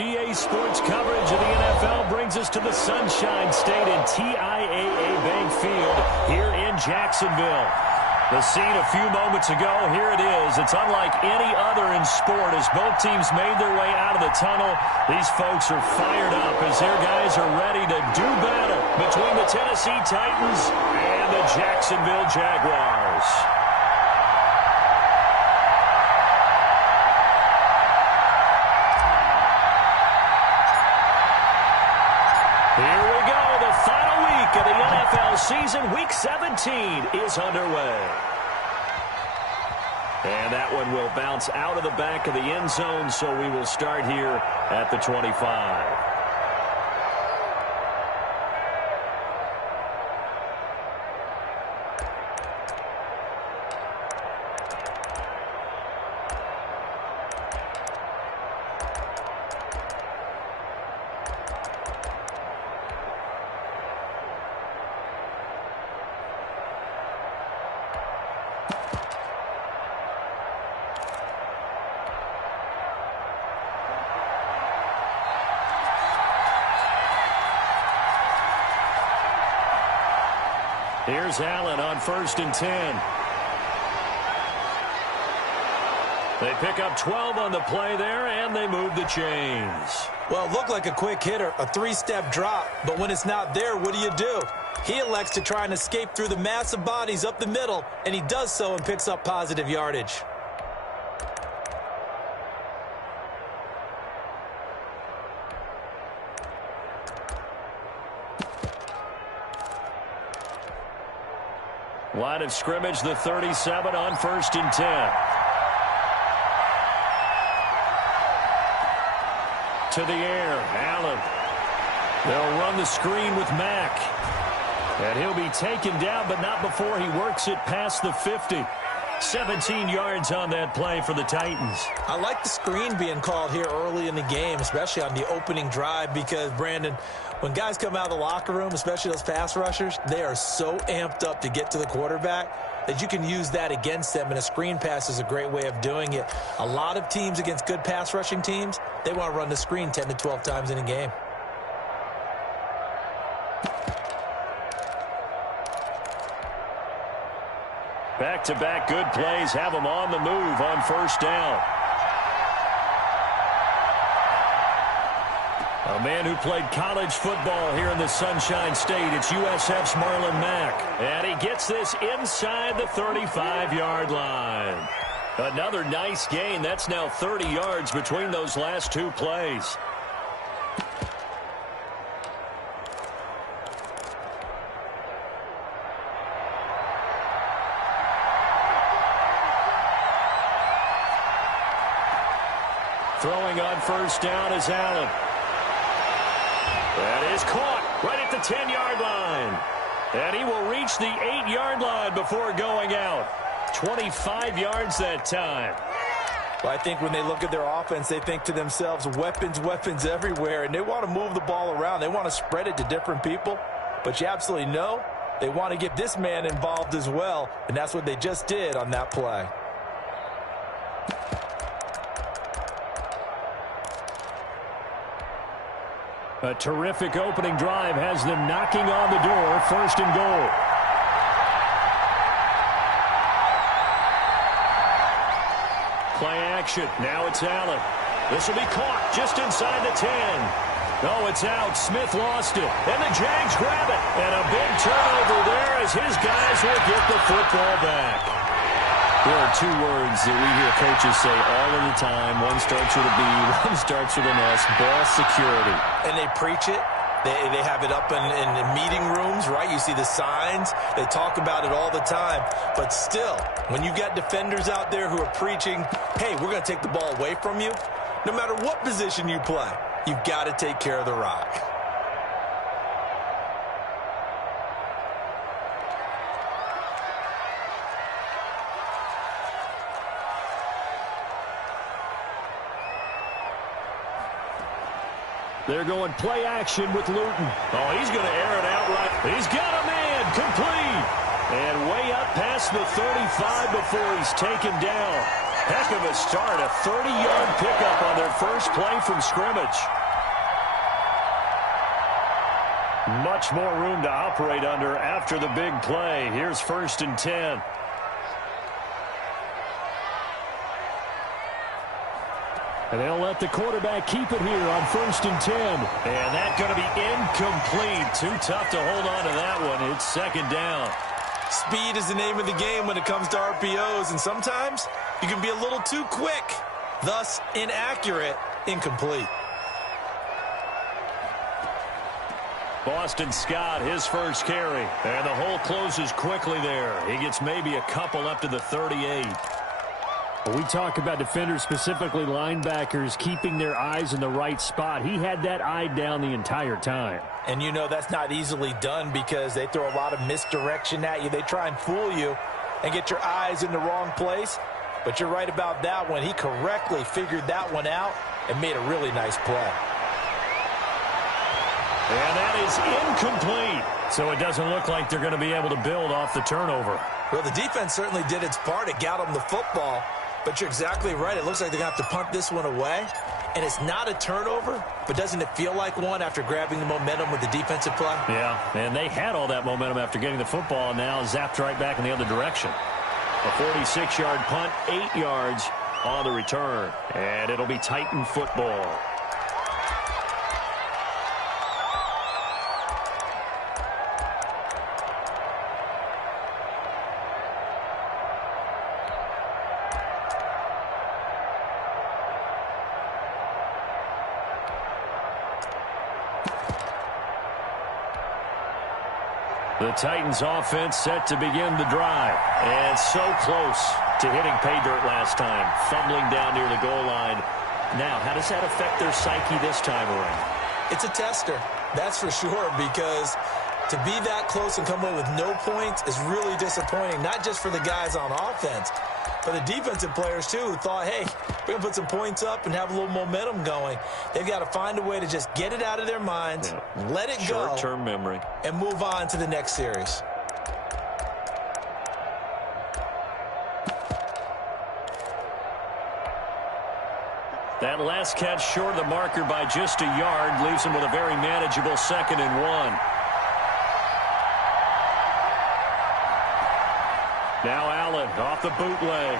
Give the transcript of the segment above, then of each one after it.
EA Sports coverage of the NFL brings us to the Sunshine State and TIAA Bank Field here in Jacksonville. The scene a few moments ago, here it is. It's unlike any other in sport as both teams made their way out of the tunnel. These folks are fired up as their guys are ready to do battle between the Tennessee Titans and the Jacksonville Jaguars. Here we go. The final week of the NFL season, Week 17, is underway. And that one will bounce out of the back of the end zone, so we will start here at the 25. Here's Allen on 1st and 10. They pick up 12 on the play there, and they move the chains. Well, it looked like a quick hitter, a three-step drop, but when it's not there, what do? He elects to try and escape through the massive bodies up the middle, and he does so and picks up positive yardage. Line of scrimmage, the 37 on 1st and 10. To the air, Allen. They'll run the screen with Mack. And he'll be taken down, but not before he works it past the 50. 17 yards on that play for the Titans. I like the screen being called here early in the game, especially on the opening drive, because, Brandon, when guys come out of the locker room, especially those pass rushers, they are so amped up to get to the quarterback that you can use that against them, and a screen pass is a great way of doing it. A lot of teams against good pass rushing teams, they want to run the screen 10 to 12 times in a game. Back-to-back good plays have them on the move on 1st down. A man who played college football here in the Sunshine State. It's USF's Marlon Mack. And he gets this inside the 35-yard line. Another nice gain. That's now 30 yards between those last two plays. Throwing on 1st down is Allen. That is caught right at the 10-yard line. And he will reach the 8-yard line before going out. 25 yards that time. Well, I think when they look at their offense, they think to themselves, weapons, weapons everywhere, and they want to move the ball around. They want to spread it to different people. But you absolutely know they want to get this man involved as well, and that's what they just did on that play. A terrific opening drive has them knocking on the door. 1st and goal. Play action. Now it's Allen. This will be caught just inside the 10. No, it's out. Smith lost it. And the Jags grab it. And a big turnover there as his guys will get the football back. There are two words that we hear coaches say all of the time. One starts with a B, one starts with an S. Ball security. And they preach it. They have it up in meeting rooms, right? You see the signs. They talk about it all the time. But still, when you got defenders out there who are preaching, hey, we're going to take the ball away from you, no matter what position you play, you've got to take care of the rock. They're going play action with Luton. Oh, he's going to air it out right. He's got a man complete. And way up past the 35 before he's taken down. Heck of a start, a 30-yard pickup on their first play from scrimmage. Much more room to operate under after the big play. Here's 1st and 10. And they'll let the quarterback keep it here on 1st and 10. And that's going to be incomplete. Too tough to hold on to that one. It's 2nd down. Speed is the name of the game when it comes to RPOs, and sometimes you can be a little too quick, thus inaccurate, incomplete. Boston Scott, his first carry. And the hole closes quickly there. He gets maybe a couple up to the 38. We talk about defenders, specifically linebackers, keeping their eyes in the right spot. He had that eye down the entire time. And you know that's not easily done because they throw a lot of misdirection at you. They try and fool you and get your eyes in the wrong place. But you're right about that one. He correctly figured that one out and made a really nice play. And that is incomplete. So it doesn't look like they're going to be able to build off the turnover. Well, the defense certainly did its part. It got them the football. But you're exactly right. It looks like they're going to have to punt this one away. And it's not a turnover, but doesn't it feel like one after grabbing the momentum with the defensive play? Yeah, and they had all that momentum after getting the football, and now zapped right back in the other direction. A 46-yard punt, 8 yards on the return. And it'll be Titan football. The Titans offense set to begin the drive. And so close to hitting pay dirt last time. Fumbling down near the goal line. Now, how does that affect their psyche this time around? It's a tester, that's for sure, because to be that close and come away with no points is really disappointing, not just for the guys on offense, but the defensive players, too, who thought, hey, we're going to put some points up and have a little momentum going. They've got to find a way to just get it out of their minds, let it go, short-term memory, and move on to the next series. That last catch short of the marker by just a yard leaves him with a very manageable 2nd and 1. Now Allen off the bootleg.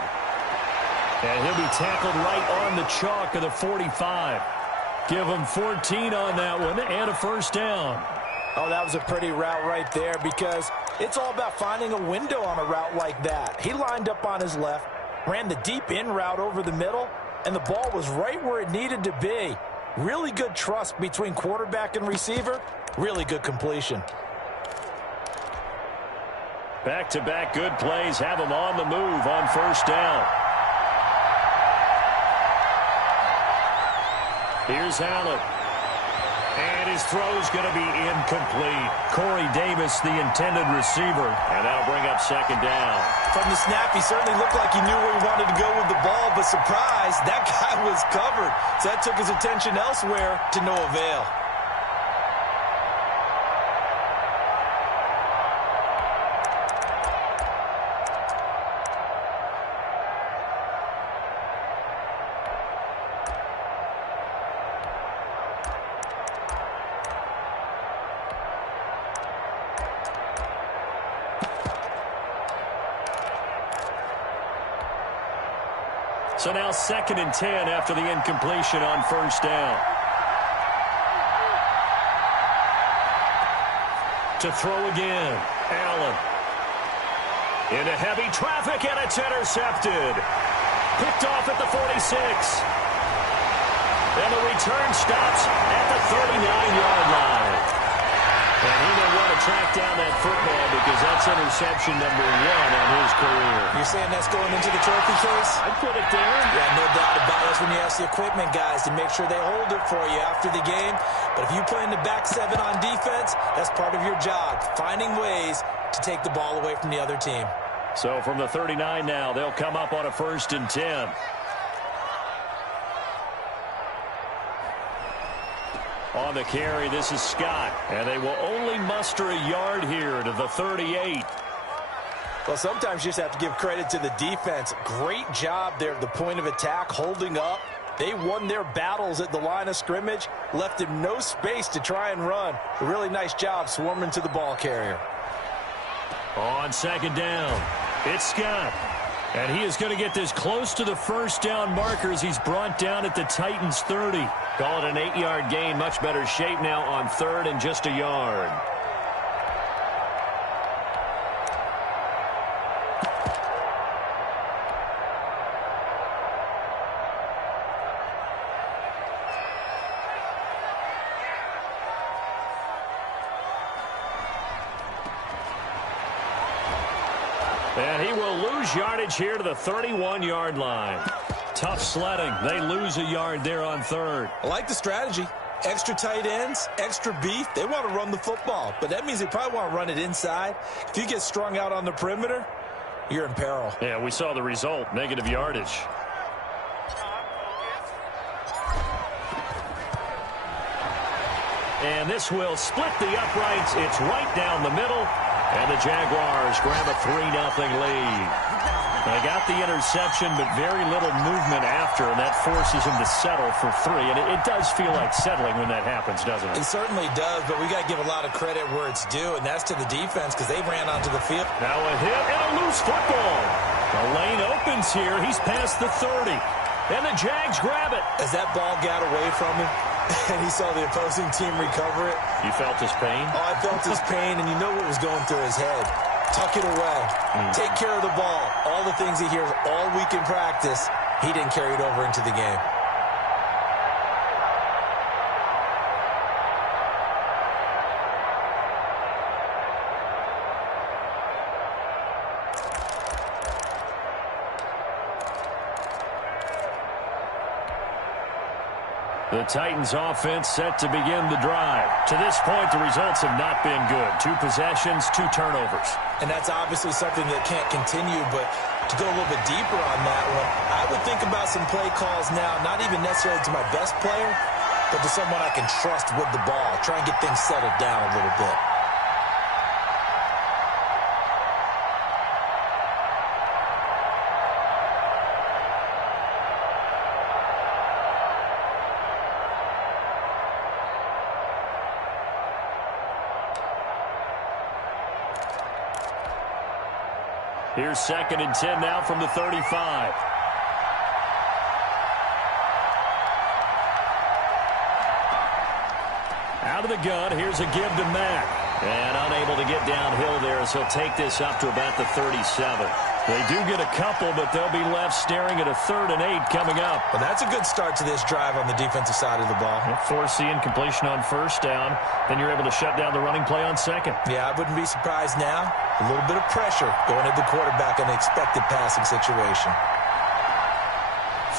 And he'll be tackled right on the chalk of the 45. Give him 14 on that one and a 1st down. Oh, that was a pretty route right there because it's all about finding a window on a route like that. He lined up on his left, ran the deep in route over the middle, and the ball was right where it needed to be. Really good trust between quarterback and receiver. Really good completion. Back-to-back good plays have him on the move on 1st down. Here's Allen. And his throw's going to be incomplete. Corey Davis, the intended receiver. And that'll bring up 2nd down. From the snap, he certainly looked like he knew where he wanted to go with the ball, but surprise, that guy was covered. So that took his attention elsewhere to no avail. So now 2nd and 10 after the incompletion on 1st down. To throw again, Allen. Into heavy traffic, and it's intercepted. Picked off at the 46. And the return stops at the 39-yard line. And he may want to track down that football because that's interception number 1 on his career. You're saying that's going into the trophy case? I'd put it there. Yeah, no doubt about it. That's when you ask the equipment guys to make sure they hold it for you after the game. But if you play in the back 7 on defense, that's part of your job, finding ways to take the ball away from the other team. So from the 39 now, they'll come up on a 1st and 10. On the carry, this is Scott. And they will only muster a yard here to the 38. Well, sometimes you just have to give credit to the defense. Great job there at the point of attack, holding up. They won their battles at the line of scrimmage, left him no space to try and run. A really nice job swarming to the ball carrier. On second down, it's Scott. And he is going to get this close to the first down markers. He's brought down at the Titans' 30. Call it an 8-yard gain. Much better shape now on third and just a yard. And he will lose yardage here to the 31-yard line. Tough sledding. They lose a yard there on third. I like the strategy. Extra tight ends, extra beef. They want to run the football, but that means they probably want to run it inside. If you get strung out on the perimeter, you're in peril. Yeah, we saw the result, negative yardage. And this will split the uprights. It's right down the middle. And the Jaguars grab a 3-0 lead. They got the interception, but very little movement after, and that forces them to settle for 3. And it does feel like settling when that happens, doesn't it? It certainly does, but we got to give a lot of credit where it's due, and that's to the defense because they ran onto the field. Now a hit and a loose football. The lane opens here. He's past the 30. And the Jags grab it. As that ball got away from him, and he saw the opposing team recover it. You felt his pain? Oh, I felt his pain, and you know what was going through his head. Tuck it away. Take care of the ball. All the things he hears all week in practice, he didn't carry it over into the game. The Titans offense set to begin the drive. To this point, the results have not been good. 2 possessions, 2 turnovers. And that's obviously something that can't continue, but to go a little bit deeper on that one, I would think about some play calls now, not even necessarily to my best player, but to someone I can trust with the ball. Try and get things settled down a little bit. Here's 2nd and 10 now from the 35. Out of the gun, here's a give to Mack. And unable to get downhill there as he'll take this up to about the 37. They do get a couple, but they'll be left staring at a 3rd and 8 coming up. Well, that's a good start to this drive on the defensive side of the ball. Force incompletion on first down. Then you're able to shut down the running play on second. Yeah, I wouldn't be surprised now. A little bit of pressure going at the quarterback in an expected passing situation.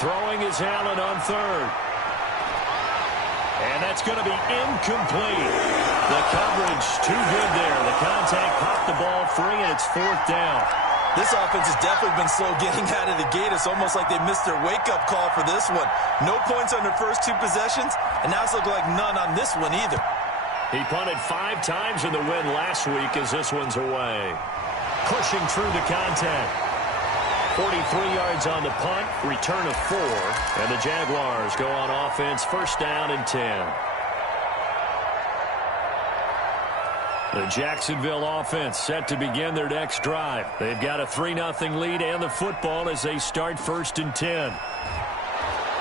Throwing is Allen on third. And that's going to be incomplete. The coverage too good there. The contact popped the ball free, and it's 4th down. This offense has definitely been slow getting out of the gate. It's almost like they missed their wake-up call for this one. No points on their first 2 possessions, and now it's looking like none on this one either. He punted 5 times in the win last week as this one's away. Pushing through the contact. 43 yards on the punt, return of 4, and the Jaguars go on offense, 1st down and 10. The Jacksonville offense set to begin their next drive. They've got a 3-0 lead and the football as they start 1st and 10.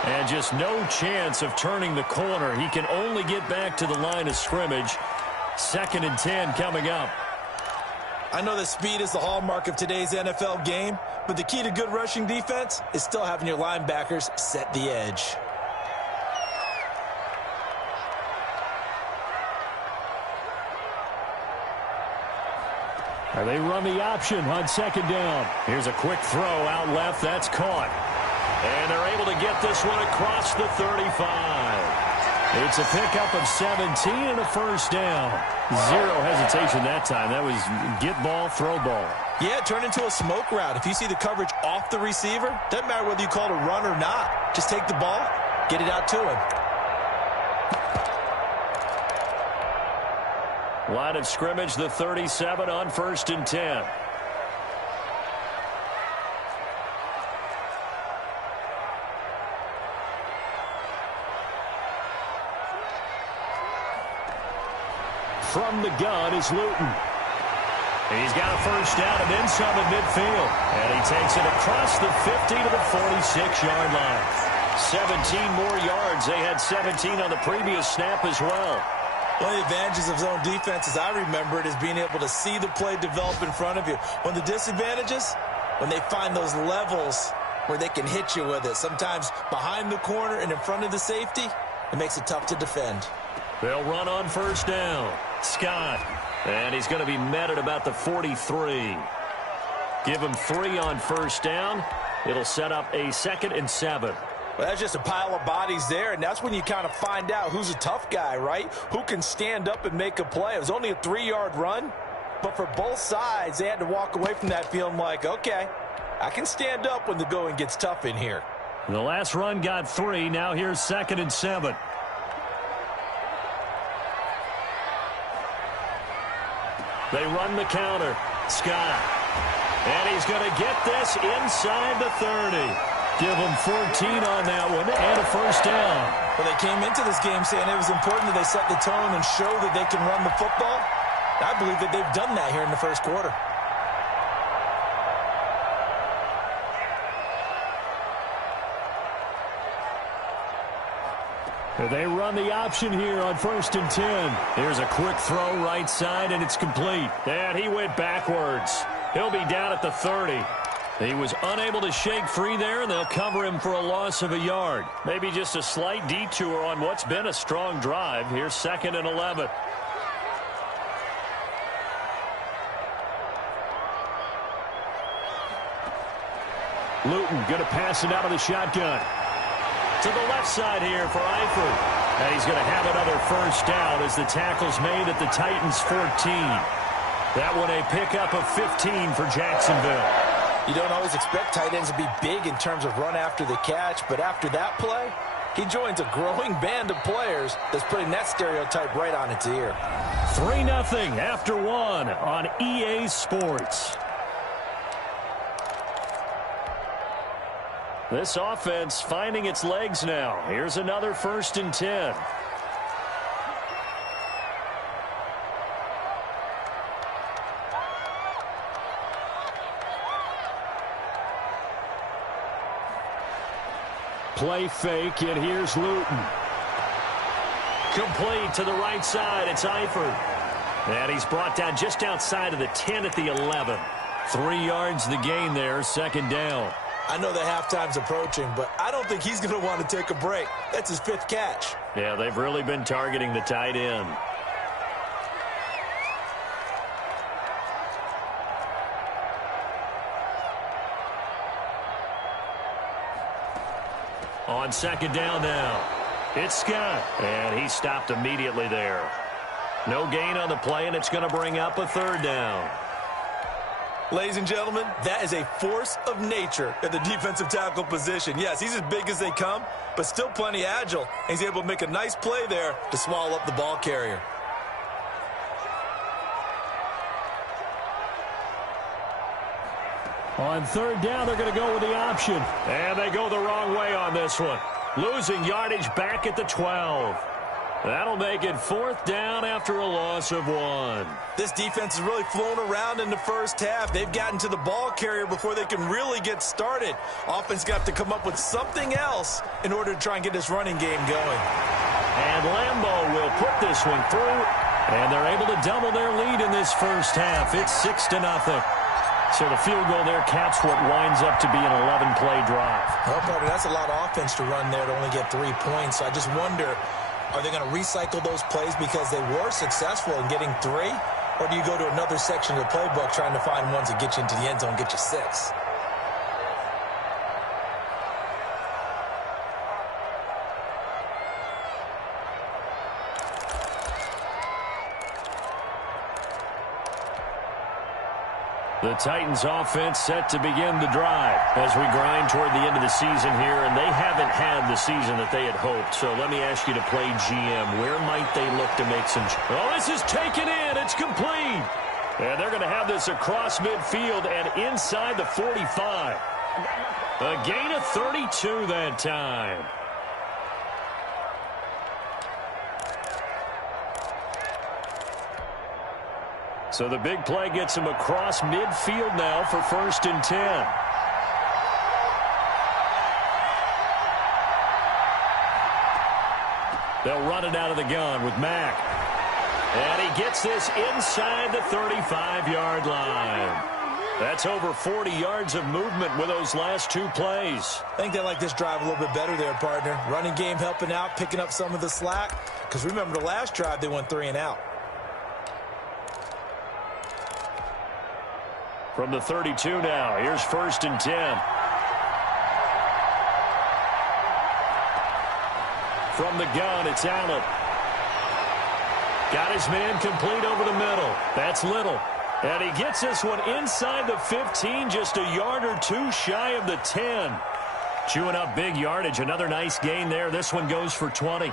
And just no chance of turning the corner. He can only get back to the line of scrimmage. 2nd and 10 coming up. I know that speed is the hallmark of today's NFL game, but the key to good rushing defense is still having your linebackers set the edge. They run the option on 2nd down. Here's a quick throw out left. That's caught. And they're able to get this one across the 35. It's a pickup of 17 and a 1st down. 0 hesitation that time. That was get ball, throw ball. Yeah, it turned into a smoke route. If you see the coverage off the receiver, doesn't matter whether you call it a run or not. Just take the ball, get it out to him. Line of scrimmage, the 37 on 1st and 10. from the gun is Luton. He's got a first down and then some at midfield. And he takes it across the 50 to the 46-yard line. 17 more yards. They had 17 on the previous snap as well. One of the advantages of zone defense, as I remember it, is being able to see the play develop in front of you. One of the disadvantages, when they find those levels where they can hit you with it, sometimes behind the corner and in front of the safety, it makes it tough to defend. They'll run on first down. Scott. And he's going to be met at about the 43. Give him 3 on first down. It'll set up a 2nd and 7. Well, that's just a pile of bodies there, and that's when you kind of find out who's a tough guy, right? Who can stand up and make a play. It was only a 3-yard run, but for both sides, they had to walk away from that feeling like, okay, I can stand up when the going gets tough in here. The last run got 3. Now here's 2nd and 7. They run the counter. Scott. And he's going to get this inside the 30. Give him 14 on that one and a first down. Well, they came into this game saying it was important that they set the tone and show that they can run the football. I believe that they've done that here in the first quarter. They run the option here on 1st and 10. Here's a quick throw right side, and it's complete. And he went backwards. He'll be down at the 30. He was unable to shake free there, and they'll cover him for a loss of a yard. Maybe just a slight detour on what's been a strong drive. Here's 2nd and 11. Luton going to pass it out of the shotgun. To the left side here for Eifert. And he's going to have another first down as the tackle's made at the Titans' 14. That one a pickup of 15 for Jacksonville. You don't always expect tight ends to be big in terms of run after the catch, but after that play, he joins a growing band of players that's putting that stereotype right on its ear. 3-0 after 1 on EA Sports. This offense finding its legs now. Here's another 1st and 10. Play fake, and here's Luton. Complete to the right side. It's Eifert. And he's brought down just outside of the 10 at the 11. 3 yards the gain there, 2nd down. I know the halftime's approaching, but I don't think he's going to want to take a break. That's his 5th catch. Yeah, they've really been targeting the tight end. On 2nd down now, it's Scott. And he stopped immediately there. No gain on the play, and it's going to bring up a 3rd down. Ladies and gentlemen, that is a force of nature at the defensive tackle position. Yes, he's as big as they come, but still plenty agile. And he's able to make a nice play there to swallow up the ball carrier. On 3rd down, they're going to go with the option. And they go the wrong way on this one. Losing yardage back at the 12. That'll make it 4th down after a loss of 1. This defense has really flown around in the first half. They've gotten to the ball carrier before they can really get started. Offense got to come up with something else in order to try and get this running game going. And Lambeau will put this one through. And they're able to double their lead in this first half. It's 6-0. So the field goal there caps what winds up to be an 11-play drive. Well, partner, that's a lot of offense to run there to only get 3 points. So I just wonder, are they going to recycle those plays because they were successful in getting 3? Or do you go to another section of the playbook trying to find ones that get you into the end zone and get you 6? The Titans offense set to begin the drive as we grind toward the end of the season here, and they haven't had the season that they had hoped. So let me ask you to play GM. Where might they look to make some... Oh, this is taken in. It's complete. And they're going to have this across midfield and inside the 45. A gain of 32 that time. So the big play gets him across midfield now for 1st and 10. They'll run it out of the gun with Mack. And he gets this inside the 35-yard line. That's over 40 yards of movement with those last 2 plays. I think they like this drive a little bit better there, partner. Running game helping out, picking up some of the slack. Because remember the last drive, they went 3 and out. From the 32 now, here's 1st and 10. From the gun, it's Allen. Got his man complete over the middle. That's Little. And he gets this one inside the 15, just a yard or 2 shy of the 10. Chewing up big yardage. Another nice gain there. This one goes for 20.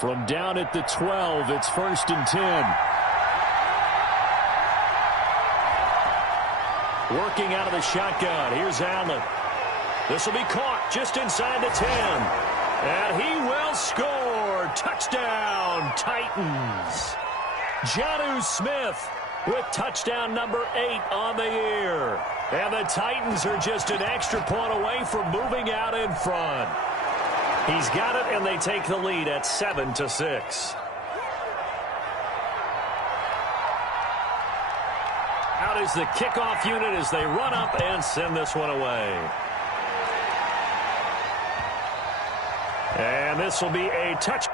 From down at the 12, it's 1st and 10. Working out of the shotgun. Here's Allen. This will be caught just inside the 10. And he will score. Touchdown, Titans. Jonnu Smith with touchdown number 8 on the year. And the Titans are just an extra point away from moving out in front. He's got it, and they take the lead at 7-6. Out is the kickoff unit as they run up and send this one away. And this will be a touch.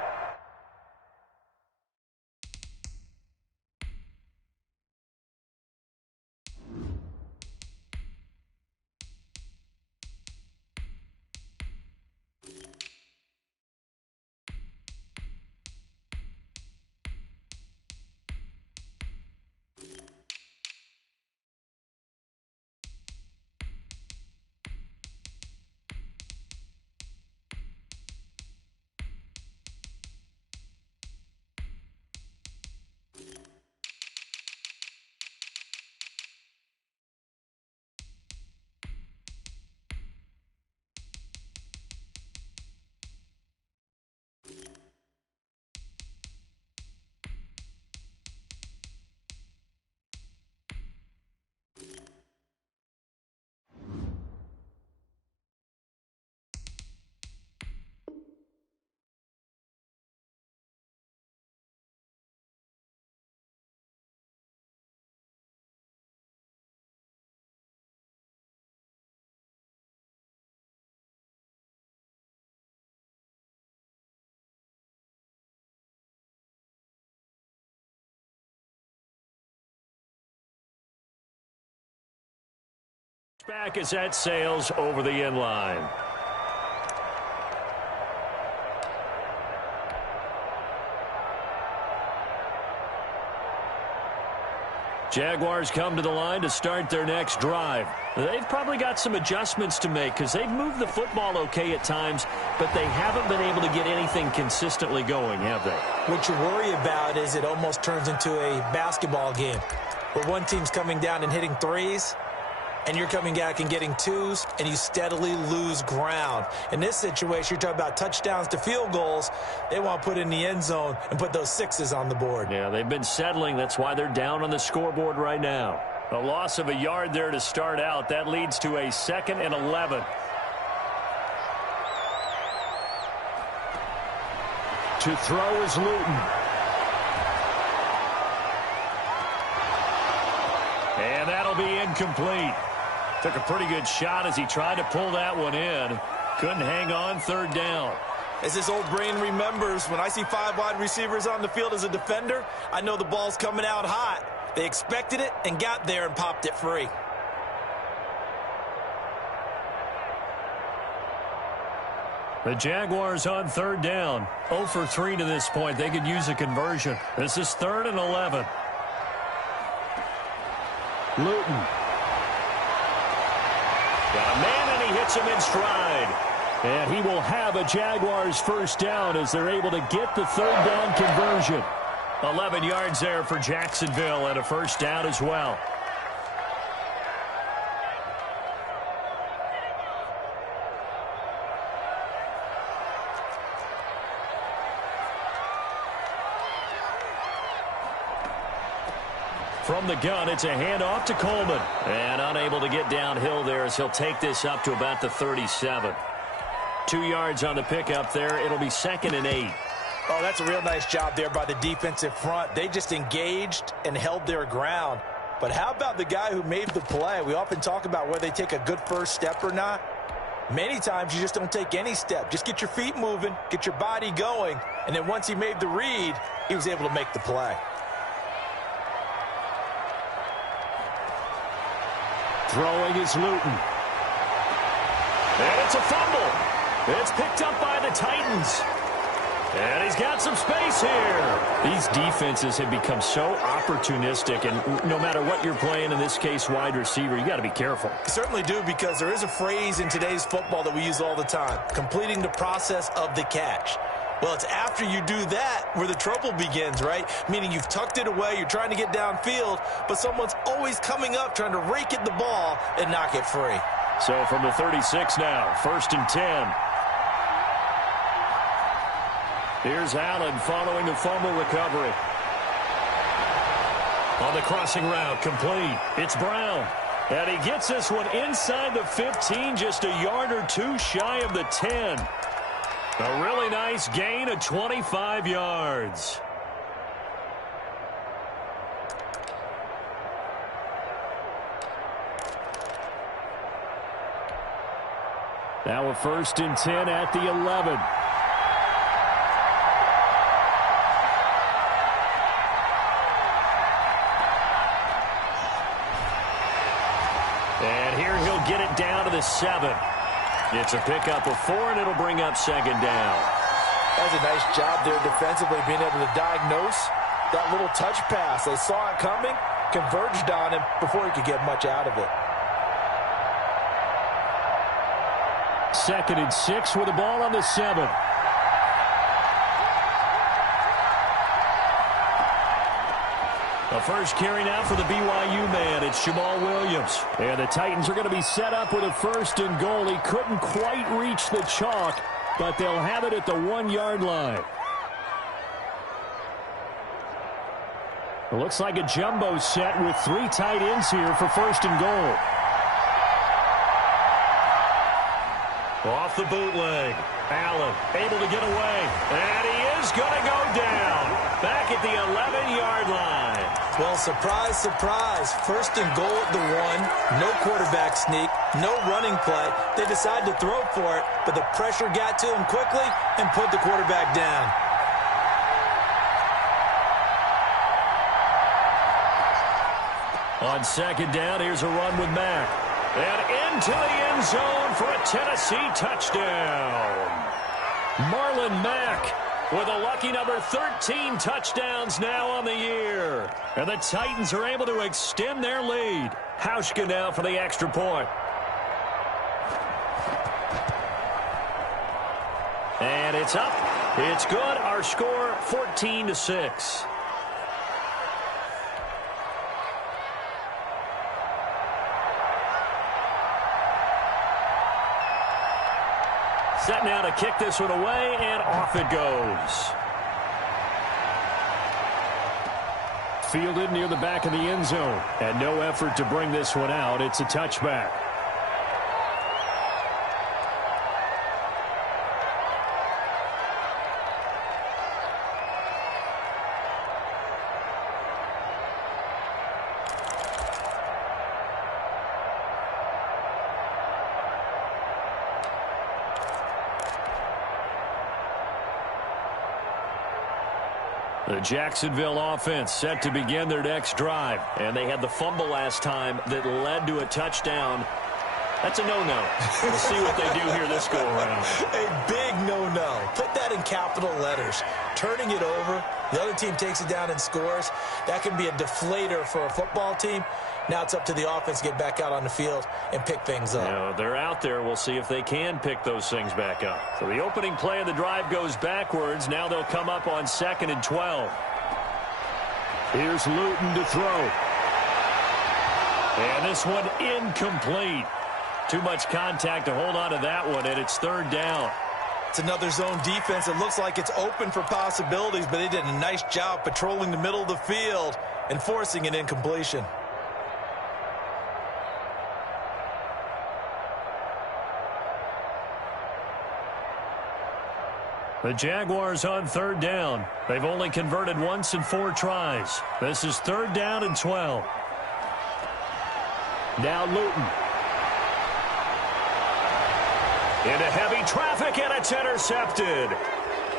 Back as that sails over the end line. Jaguars come to the line to start their next drive. They've probably got some adjustments to make because they've moved the football okay at times, but they haven't been able to get anything consistently going, have they? What you worry about is it almost turns into a basketball game where one team's coming down and hitting threes, and you're coming back and getting 2s, and you steadily lose ground. In this situation, you're talking about touchdowns to field goals. They want to put in the end zone and put those 6s on the board. Yeah, they've been settling. That's why they're down on the scoreboard right now. A loss of a yard there to start out. That leads to a 2nd and 11. To throw is Luton. And that'll be incomplete. Took a pretty good shot as he tried to pull that one in. Couldn't hang on, 3rd down. As this old brain remembers, when I see 5 wide receivers on the field as a defender, I know the ball's coming out hot. They expected it and got there and popped it free. The Jaguars on 3rd down. 0 for 3 to this point. They could use a conversion. This is 3rd and 11. Luton. Got a man, and he hits him in stride. And he will have a Jaguars 1st down as they're able to get the 3rd down conversion. 11 yards there for Jacksonville and a first down as well. From the gun, it's a handoff to Coleman. And unable to get downhill there as he'll take this up to about the 37. 2 yards on the pickup there. It'll be 2nd and 8. Oh, that's a real nice job there by the defensive front. They just engaged and held their ground. But how about the guy who made the play? We often talk about whether they take a good first step or not. Many times you just don't take any step. Just get your feet moving, get your body going, and then once he made the read, he was able to make the play. Throwing is Luton. And it's a fumble. It's picked up by the Titans. And he's got some space here. These defenses have become so opportunistic, and no matter what you're playing, in this case wide receiver, you got to be careful. You certainly do, because there is a phrase in today's football that we use all the time, completing the process of the catch. Well, it's after you do that where the trouble begins, right? Meaning you've tucked it away, you're trying to get downfield, but someone's always coming up trying to rake at the ball and knock it free. So from the 36 now, 1st and 10. Here's Allen following the fumble recovery. On the crossing route, complete. It's Brown. And he gets this one inside the 15, just a yard or two shy of the 10. A really nice gain of 25 yards. Now a 1st and 10 at the 11. And here he'll get it down to the 7. It's a pickup of 4, and it'll bring up 2nd down. That's a nice job there defensively, being able to diagnose that little touch pass. They saw it coming, converged on him before he could get much out of it. 2nd and 6 with the ball on the 7. The first carry now for the BYU man. It's Jamal Williams. And the Titans are going to be set up with a 1st and goal. He couldn't quite reach the chalk, but they'll have it at the 1-yard line. It looks like a jumbo set with 3 tight ends here for 1st and goal. Off the bootleg. Allen able to get away. And he is going to go down. Back at the 11-yard line. Well, surprise, surprise. 1st and goal at the 1. No quarterback sneak. No running play. They decide to throw for it, but the pressure got to him quickly and put the quarterback down. On 2nd down, here's a run with Mack. And into the end zone for a Tennessee touchdown. Marlon Mack with a lucky number 13 touchdowns now on the year. And the Titans are able to extend their lead. Hauschka now for the extra point. And it's up. It's good. Our score, 14-6. Set now to kick this one away, and off it goes. Fielded near the back of the end zone, and no effort to bring this one out. It's a touchback. The Jacksonville offense set to begin their next drive. And they had the fumble last time that led to a touchdown. That's a no-no. We'll see what they do here this go-around. A big no-no. Put that in capital letters. Turning it over, the other team takes it down and scores. That can be a deflator for a football team. Now it's up to the offense to get back out on the field and pick things up. Yeah, they're out there. We'll see if they can pick those things back up. So the opening play of the drive goes backwards. Now they'll come up on 2nd and 12. Here's Luton to throw. And this one incomplete. Too much contact to hold on to that one, and it's third down. It's another zone defense. It looks like it's open for possibilities, but they did a nice job patrolling the middle of the field and forcing an incompletion. The Jaguars on third down. They've only converted once in 4 tries. This is third down and 12. Now Luton. Into heavy traffic, and it's intercepted.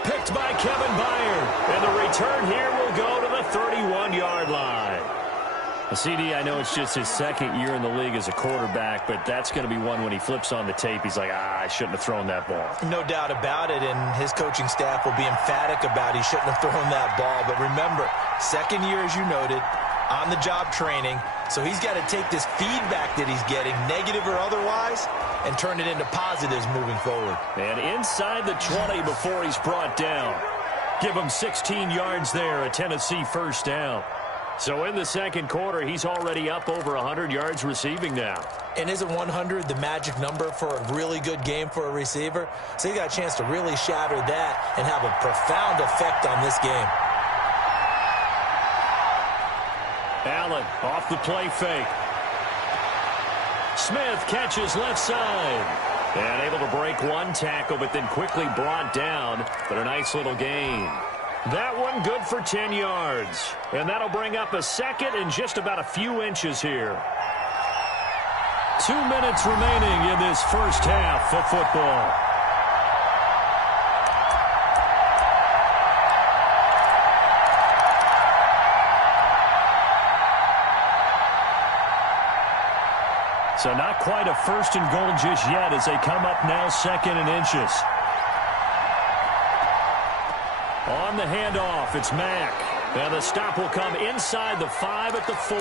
Picked by Kevin Byard. And the return here will go to the 31-yard line. The CD, I know it's just his second year in the league as a quarterback, but that's going to be one when he flips on the tape, he's like, I shouldn't have thrown that ball. No doubt about it, and his coaching staff will be emphatic about he shouldn't have thrown that ball. But remember, second year, as you noted, on-the-job training, so he's got to take this feedback that he's getting, negative or otherwise, and turn it into positives moving forward. And inside the 20 before he's brought down. Give him 16 yards there, a Tennessee first down. So in the second quarter, he's already up over 100 yards receiving now. And isn't 100 the magic number for a really good game for a receiver? So he got a chance to really shatter that and have a profound effect on this game. Allen off the play fake. Smith catches left side. And able to break one tackle, but then quickly brought down. But a nice little gain. That one good for 10 yards. And that'll bring up a second and just about a few inches here. 2 minutes remaining in this first half of football. So not quite a first and goal just yet as they come up now second and inches. On the handoff, it's Mack. And the stop will come inside the 5 at the 4.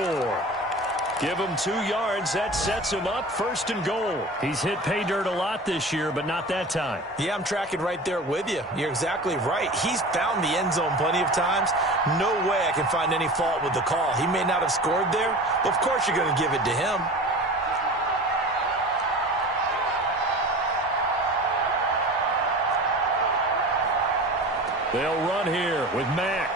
Give him 2 yards. That sets him up first and goal. He's hit pay dirt a lot this year, but not that time. Yeah, I'm tracking right there with you. You're exactly right. He's found the end zone plenty of times. No way I can find any fault with the call. He may not have scored there, but of course you're going to give it to him. They'll run here with Mack.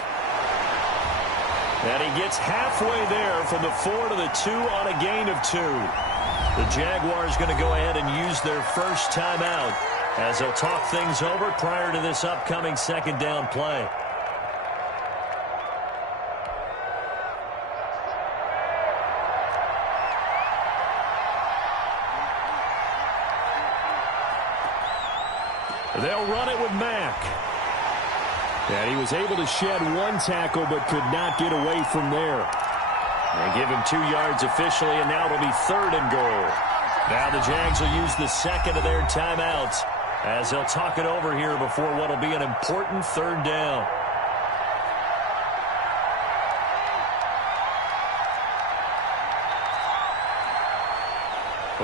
And he gets halfway there from the 4 to the 2 on a gain of 2. The Jaguars going to go ahead and use their first timeout as they'll talk things over prior to this upcoming second down play. They'll run it with Mack. And he was able to shed one tackle but could not get away from there. And give him 2 yards officially, and now it'll be third and goal. Now the Jags will use the second of their timeouts as they'll talk it over here before what will be an important third down.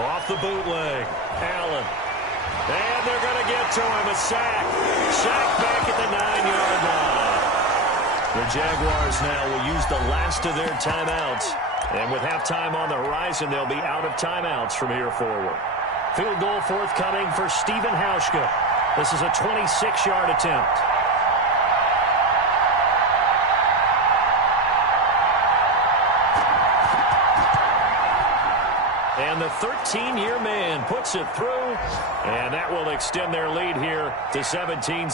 Off the bootleg, Allen. And they're going to get to him. A sack. Sack back at the 9-yard line. The Jaguars now will use the last of their timeouts. And with halftime on the horizon, they'll be out of timeouts from here forward. Field goal forthcoming for Stephen Hauschka. This is a 26-yard attempt. And the 13-year man puts it through, and that will extend their lead here to 17-6.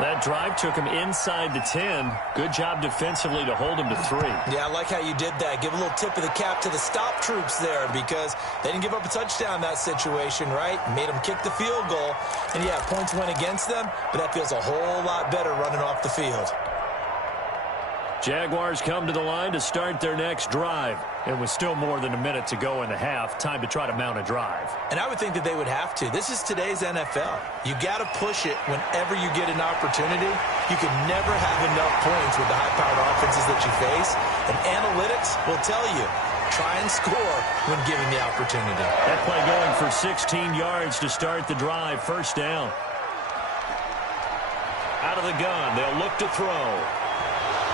That drive took him inside the 10. Good job defensively to hold him to 3. Yeah, I like how you did that. Give a little tip of the cap to the stop troops there because they didn't give up a touchdown in that situation, right? Made them kick the field goal. And, yeah, points went against them, but that feels a whole lot better running off the field. Jaguars come to the line to start their next drive. And with still more than a minute to go in the half, time to try to mount a drive. And I would think that they would have to. This is today's NFL. You got to push it whenever you get an opportunity. You can never have enough points with the high-powered offenses that you face. And analytics will tell you, try and score when given the opportunity. That play going for 16 yards to start the drive. First down. Out of the gun, they'll look to throw.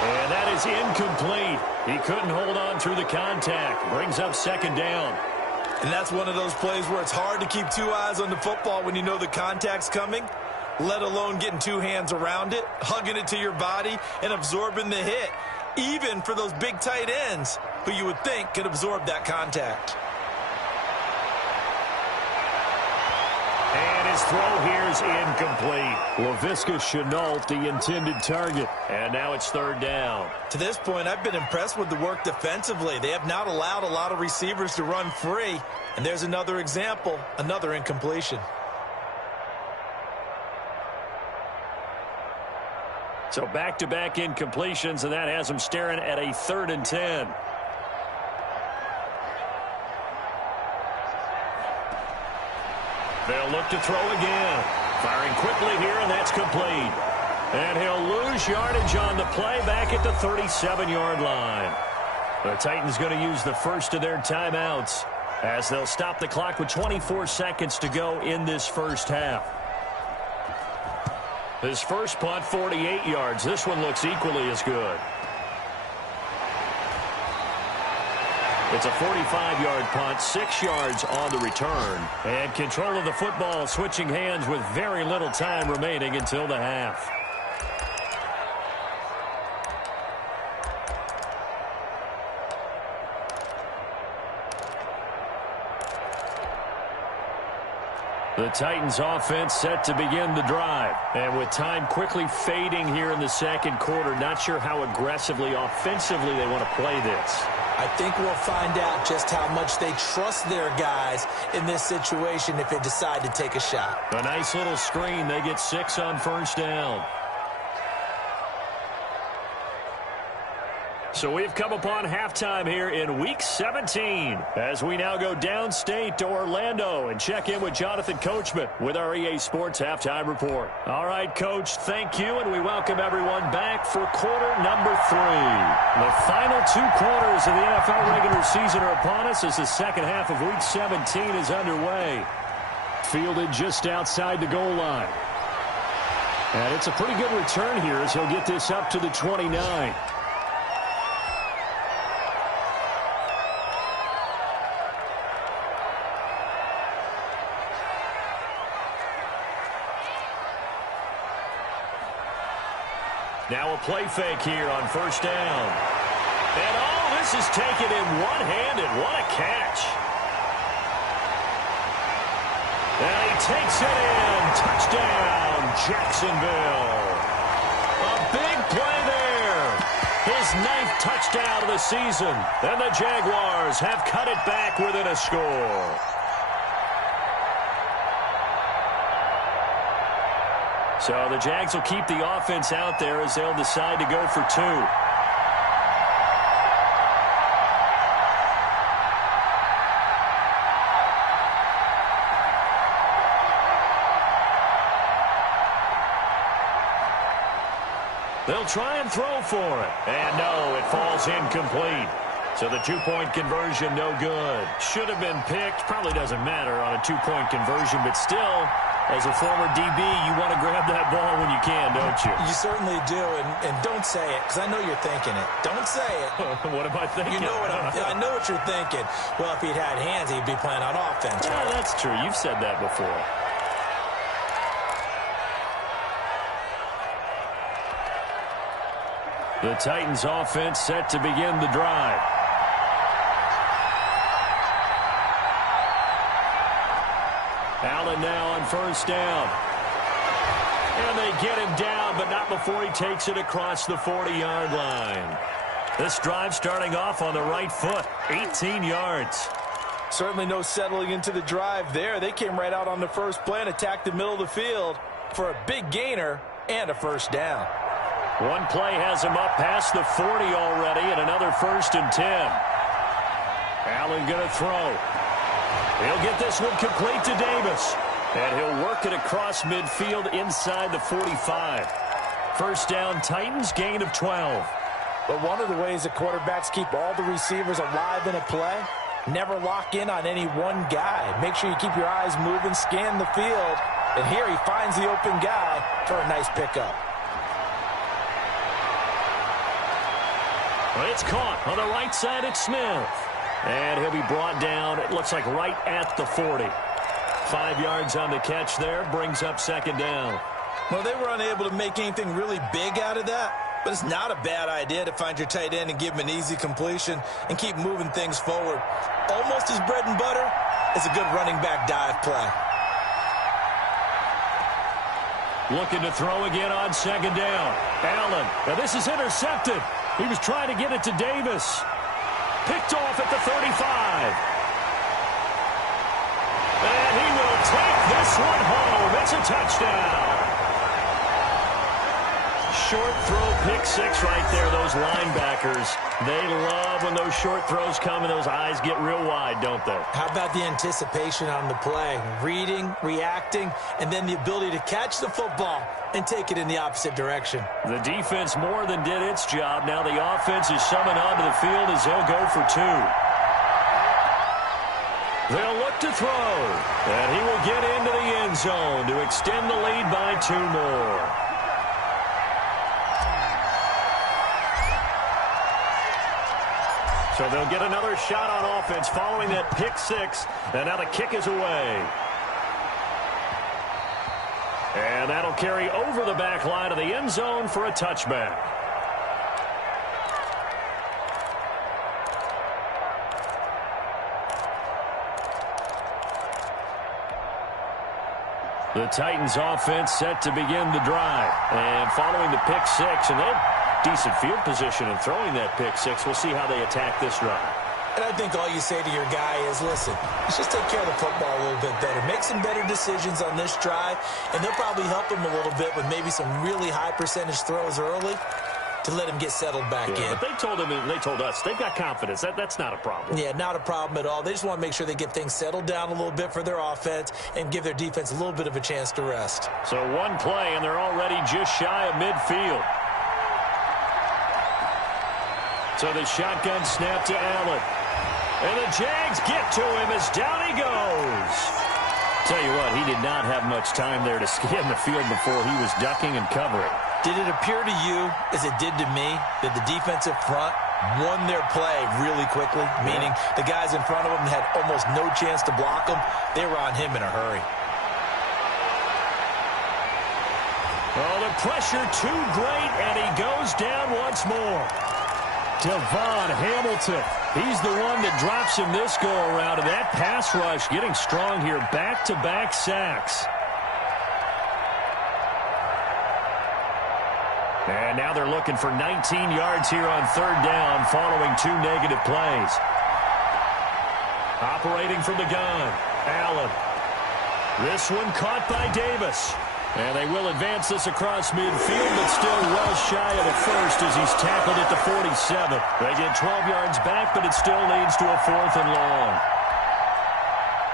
And that is incomplete. He couldn't hold on through the contact. Brings up second down. And that's one of those plays where it's hard to keep two eyes on the football when you know the contact's coming, let alone getting two hands around it, hugging it to your body, and absorbing the hit, even for those big tight ends who you would think could absorb that contact. And his throw here is incomplete. Laviska Shenault, the intended target. And now it's third down. To this point, I've been impressed with the work defensively. They have not allowed a lot of receivers to run free. And there's another example, another incompletion. So back-to-back incompletions, and that has him staring at a 3rd and 10. They'll look to throw again. Firing quickly here, and that's complete. And he'll lose yardage on the play back at the 37-yard line. The Titans going to use the first of their timeouts as they'll stop the clock with 24 seconds to go in this first half. His first punt, 48 yards. This one looks equally as good. It's a 45-yard punt, 6 yards on the return. And control of the football switching hands with very little time remaining until the half. The Titans offense set to begin the drive. And with time quickly fading here in the second quarter, not sure how aggressively, offensively they want to play this. I think we'll find out just how much they trust their guys in this situation if they decide to take a shot. A nice little screen. They get 6 on first down. So we've come upon halftime here in Week 17 as we now go downstate to Orlando and check in with Jonathan Coachman with our EA Sports Halftime Report. All right, Coach, thank you, and we welcome everyone back for quarter number 3. The final 2 quarters of the NFL regular season are upon us as the second half of Week 17 is underway. Fielded just outside the goal line. And it's a pretty good return here as he'll get this up to the 29. Now a play fake here on first down. And oh, this is taken in one-handed. What a catch. And he takes it in. Touchdown, Jacksonville. A big play there. His 9th touchdown of the season. And the Jaguars have cut it back within a score. So the Jags will keep the offense out there as they'll decide to go for 2. They'll try and throw for it. And no, it falls incomplete. So the 2-point conversion, no good. Should have been picked. Probably doesn't matter on a 2-point conversion, but still, as a former DB, you want to grab that ball when you can, don't you? You certainly do, and don't say it, because I know you're thinking it. Don't say it. What am I thinking? You know what I know what you're thinking. Well, if he'd had hands, he'd be playing on offense. Yeah, right? That's true. You've said that before. The Titans offense set to begin the drive. Allen now on first down. And they get him down, but not before he takes it across the 40-yard line. This drive starting off on the right foot, 18 yards. Certainly no settling into the drive there. They came right out on the first play and attacked the middle of the field for a big gainer and a first down. One play has him up past the 40 already, and another 1st and 10. Allen going to throw. He'll get this one complete to Davis. And he'll work it across midfield inside the 45. First down, Titans, gain of 12. But one of the ways that quarterbacks keep all the receivers alive in a play, never lock in on any one guy. Make sure you keep your eyes moving, scan the field. And here he finds the open guy for a nice pickup. It's caught on the right side. It's Smith. And he'll be brought down, it looks like right at the 40. 5 yards on the catch there, brings up second down. Well, they were unable to make anything really big out of that, but it's not a bad idea to find your tight end and give him an easy completion and keep moving things forward. Almost his bread and butter is a good running back dive play. Looking to throw again on second down. Allen. Now this is intercepted. He was trying to get it to Davis. Picked off at the 35. And he will take this one home. It's a touchdown. Short throw, pick six right there. Those linebackers, they love when those short throws come and those eyes get real wide, don't they? How about the anticipation on the play? Reading, reacting, and then the ability to catch the football and take it in the opposite direction. The defense more than did its job. Now the offense is summoned onto the field as they'll go for two. They'll look to throw, and he will get into the end zone to extend the lead by 2 more. So they'll get another shot on offense following that pick six, and now the kick is away. And that'll carry over the back line of the end zone for a touchback. The Titans offense set to begin the drive. And following the pick six, and they have decent field position in throwing that pick six. We'll see how they attack this drive. And I think all you say to your guy is, listen, let's just take care of the football a little bit better. Make some better decisions on this drive, and they'll probably help him a little bit with maybe some really high percentage throws early to let him get settled back in. But they told him, and they told us, they've got confidence. That's not a problem. Yeah, not a problem at all. They just want to make sure they get things settled down a little bit for their offense and give their defense a little bit of a chance to rest. So one play, and they're already just shy of midfield. So the shotgun snap to Allen. And the Jags get to him as down he goes. Tell you what, he did not have much time there to scan the field before he was ducking and covering. Did it appear to you, as it did to me, that the defensive front won their play really quickly? Meaning the guys in front of them had almost no chance to block him. They were on him in a hurry. Oh, the pressure too great, and he goes down once more. Devon Hamilton. He's the one that drops him this go-around. And that pass rush getting strong here. Back-to-back sacks. And now they're looking for 19 yards here on third down following 2 negative plays. Operating from the gun, Allen. This one caught by Davis. And they will advance this across midfield, but still well shy of the first as he's tackled at the 47. They get 12 yards back, but it still leads to a 4th and long.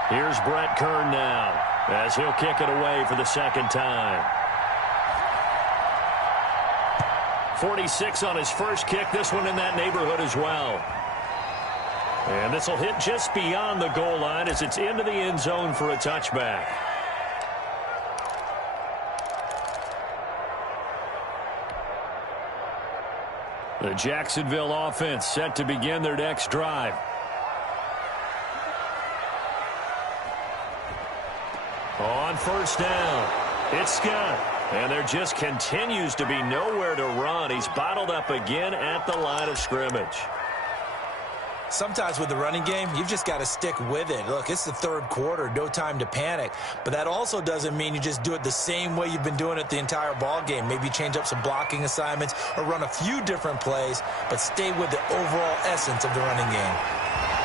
Here's Brett Kern now as he'll kick it away for the second time. 46 on his first kick, this one in that neighborhood as well. And this will hit just beyond the goal line as it's into the end zone for a touchback. The Jacksonville offense set to begin their next drive. On first down, it's Scott. And there just continues to be nowhere to run. He's bottled up again at the line of scrimmage. Sometimes with the running game, you've just got to stick with it. Look, it's the third quarter, no time to panic. But that also doesn't mean you just do it the same way you've been doing it the entire ball game. Maybe change up some blocking assignments or run a few different plays, but stay with the overall essence of the running game.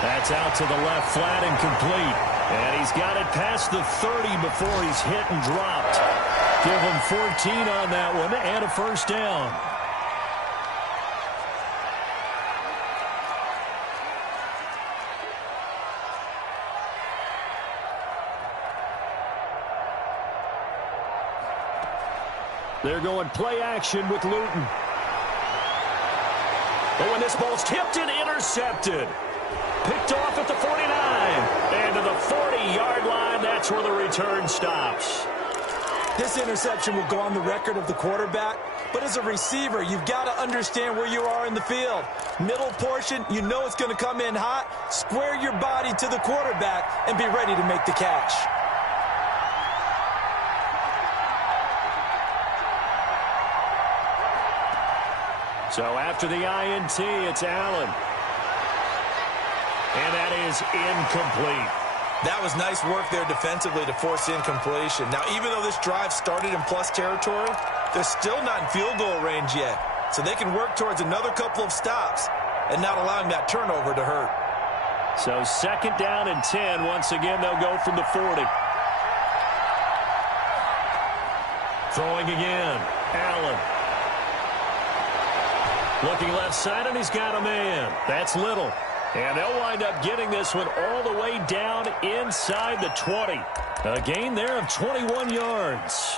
That's out to the left, flat and complete. And he's got it past the 30 before he's hit and dropped. Give him 14 on that one and a first down. They're going play action with Luton. But when this ball's tipped and intercepted. Picked off at the 49. And to the 40-yard line, that's where the return stops. This interception will go on the record of the quarterback, but as a receiver, you've got to understand where you are in the field. Middle portion, you know it's going to come in hot. Square your body to the quarterback and be ready to make the catch. So after the INT, it's Allen. And that is incomplete. That was nice work there defensively to force incompletion. Now, even though this drive started in plus territory, they're still not in field goal range yet. So they can work towards another couple of stops and not allowing that turnover to hurt. So 2nd down and 10. Once again, they'll go from the 40. Throwing again. Allen. Looking left side, and he's got a man. That's Little. And they'll wind up getting this one all the way down inside the 20. A gain there of 21 yards.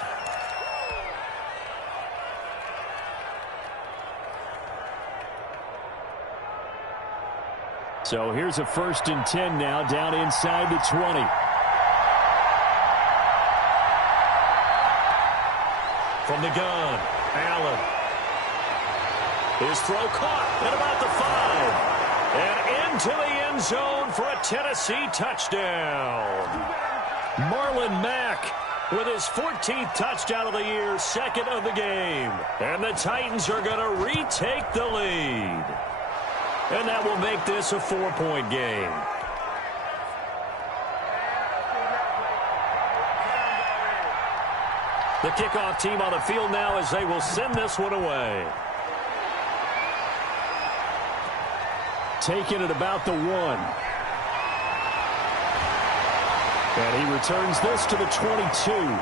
So here's a 1st and 10 now down inside the 20. From the gun, Allen. His throw caught at about the 5. And into the end zone for a Tennessee touchdown. Marlon Mack with his 14th touchdown of the year, 2nd of the game. And the Titans are going to retake the lead. And that will make this a 4-point game. The kickoff team on the field now as they will send this one away. Taken at about the 1. And he returns this to the 22.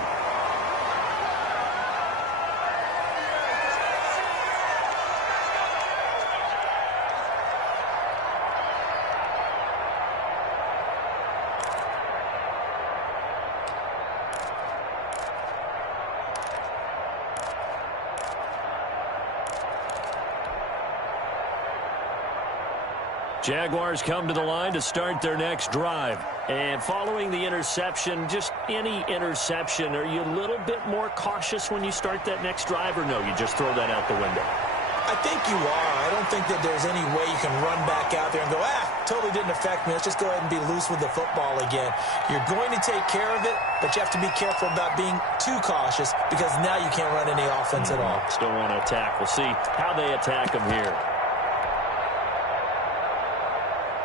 Jaguars come to the line to start their next drive. And following the interception, just any interception, are you a little bit more cautious when you start that next drive, or no, you just throw that out the window? I think you are. I don't think that there's any way you can run back out there and go, totally didn't affect me. Let's just go ahead and be loose with the football again. You're going to take care of it, but you have to be careful about being too cautious because now you can't run any offense at all. Still want to attack. We'll see how they attack them here.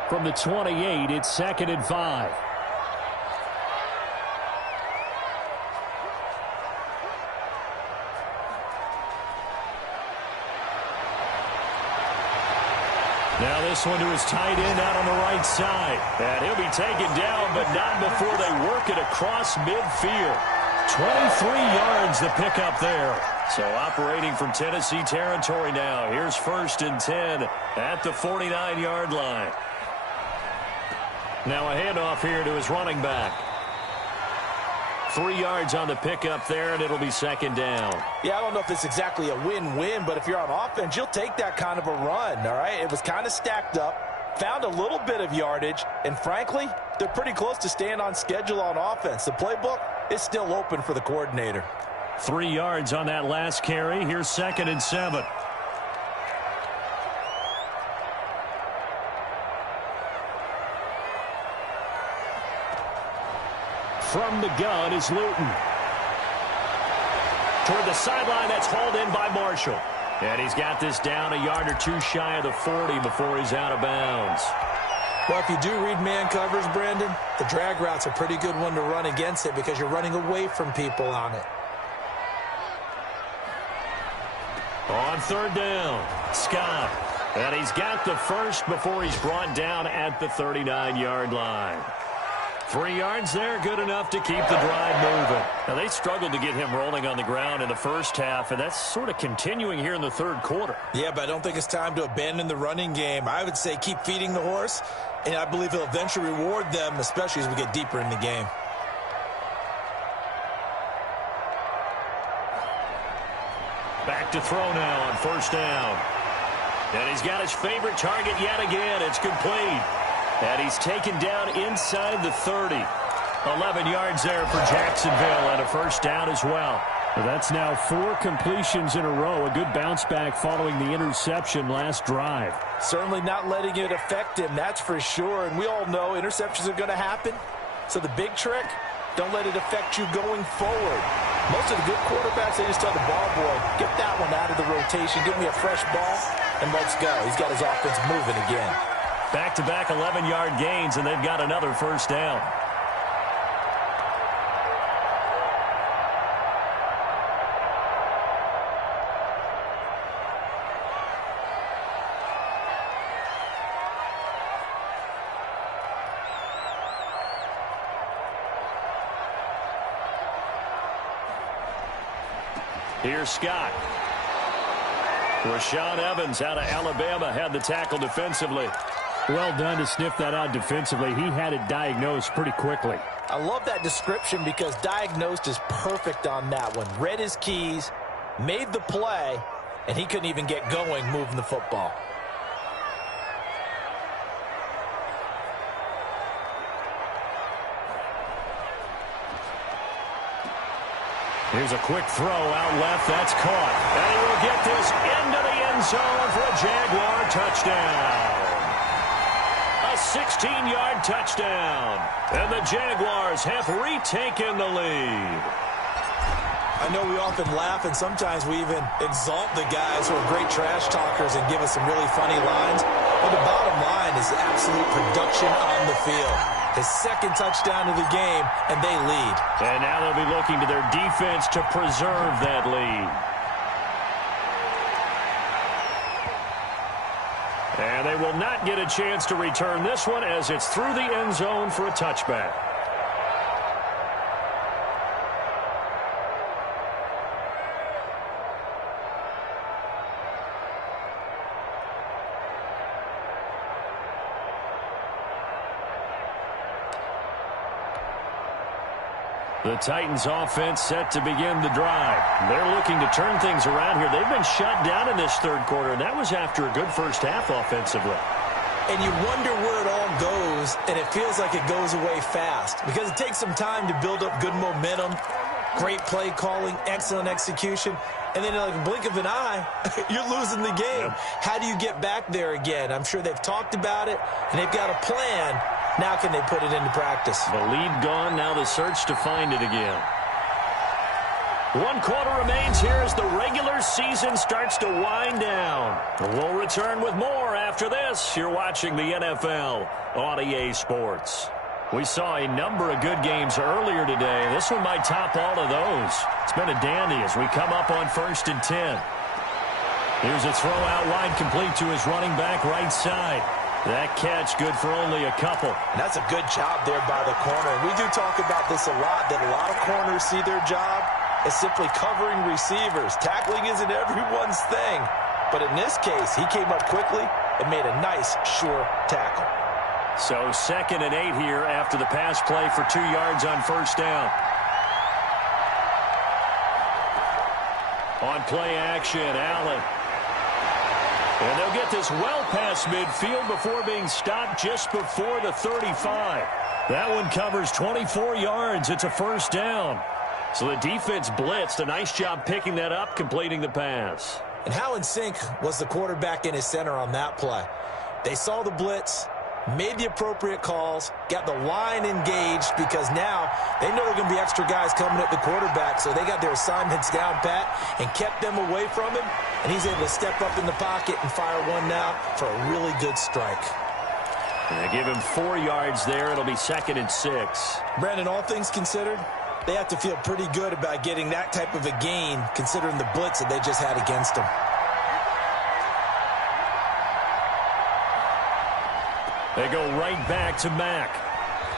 From the 28, it's 2nd and 5. Now this one to his tight end out on the right side. And he'll be taken down, but not before they work it across midfield. 23 yards the pickup there. So operating from Tennessee territory now. Here's 1st and 10 at the 49-yard line. Now a handoff here to his running back. 3 yards on the pickup there, and it'll be 2nd down. Yeah, I don't know if it's exactly a win-win, but if you're on offense, you'll take that kind of a run, all right? It was kind of stacked up, found a little bit of yardage, and frankly, they're pretty close to staying on schedule on offense. The playbook is still open for the coordinator. 3 yards on that last carry. Here's 2nd and 7. From the gun is Luton. Toward the sideline, that's hauled in by Marshall. And he's got this down a yard or two shy of the 40 before he's out of bounds. Well, if you do read man covers, Brandon, the drag route's a pretty good one to run against it because you're running away from people on it. On 3rd down, Scott. And he's got the first before he's brought down at the 39-yard line. 3 yards there, good enough to keep the drive moving. Now, they struggled to get him rolling on the ground in the first half, and that's sort of continuing here in the 3rd quarter. Yeah, but I don't think it's time to abandon the running game. I would say keep feeding the horse, and I believe he'll eventually reward them, especially as we get deeper in the game. Back to throw now on 1st down. And he's got his favorite target yet again. It's complete. And he's taken down inside the 30. 11 yards there for Jacksonville and a first down as well. Well, that's now 4 completions in a row. A good bounce back following the interception last drive. Certainly not letting it affect him, that's for sure. And we all know interceptions are going to happen. So the big trick, don't let it affect you going forward. Most of the good quarterbacks, they just tell the ball boy, get that one out of the rotation, give me a fresh ball, and let's go. He's got his offense moving again. Back-to-back 11-yard gains, and they've got another first down. Here's Scott. Rashaan Evans out of Alabama had the tackle defensively. Well done to sniff that out defensively. He had it diagnosed pretty quickly. I love that description because diagnosed is perfect on that one. Read his keys, made the play, and he couldn't even get going moving the football. Here's a quick throw out left. That's caught. And he will get this into the end zone for a Jaguar touchdown. A 16-yard touchdown. And the Jaguars have retaken the lead. I know we often laugh, and sometimes we even exalt the guys who are great trash talkers and give us some really funny lines. But the bottom line is absolute production on the field. His second touchdown of the game, and they lead. And now they'll be looking to their defense to preserve that lead. And they will not get a chance to return this one as it's through the end zone for a touchback. The Titans offense set to begin the drive. They're looking to turn things around here. They've been shut down in this third quarter, and that was after a good first half offensively. And you wonder where it all goes, and it feels like it goes away fast because it takes some time to build up good momentum, great play calling, excellent execution, and then in like a blink of an eye, you're losing the game. Yep. How do you get back there again? I'm sure they've talked about it, and they've got a plan. Now can they put it into practice? The lead gone, now the search to find it again. 1 quarter remains here as the regular season starts to wind down. We'll return with more after this. You're watching the NFL on EA Sports. We saw a number of good games earlier today. This one might top all of those. It's been a dandy as we come up on 1st and 10. Here's a throw out wide complete to his running back right side. That catch good for only a couple. And that's a good job there by the corner. We do talk about this a lot, that a lot of corners see their job as simply covering receivers. Tackling isn't everyone's thing. But in this case, he came up quickly and made a nice, sure tackle. So 2nd and 8 here after the pass play for 2 yards on first down. On play action, Allen. And they'll get this well past midfield before being stopped just before the 35. That one covers 24 yards. It's a first down. So the defense blitzed. A nice job picking that up, completing the pass. And how in sync was the quarterback in his center on that play? They saw the blitz, made the appropriate calls, got the line engaged because now they know there are going to be extra guys coming at the quarterback, so they got their assignments down pat and kept them away from him, and he's able to step up in the pocket and fire one now for a really good strike. And they give him 4 yards there. It'll be 2nd and 6. Brandon, all things considered, they have to feel pretty good about getting that type of a gain considering the blitz that they just had against them. They go right back to Mack.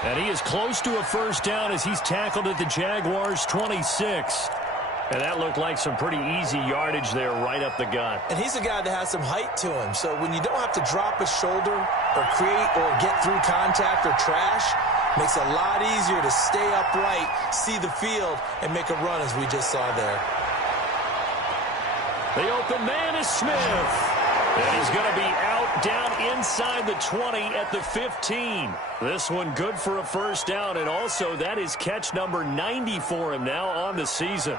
And he is close to a first down as he's tackled at the Jaguars' 26. And that looked like some pretty easy yardage there right up the gut. And he's a guy that has some height to him. So when you don't have to drop a shoulder or create or get through contact or trash, makes it a lot easier to stay upright, see the field, and make a run as we just saw there. The open man is Smith. And he's going to be out down inside the 20 at the 15. This one good for a first down, and also that is catch number 90 for him now on the season.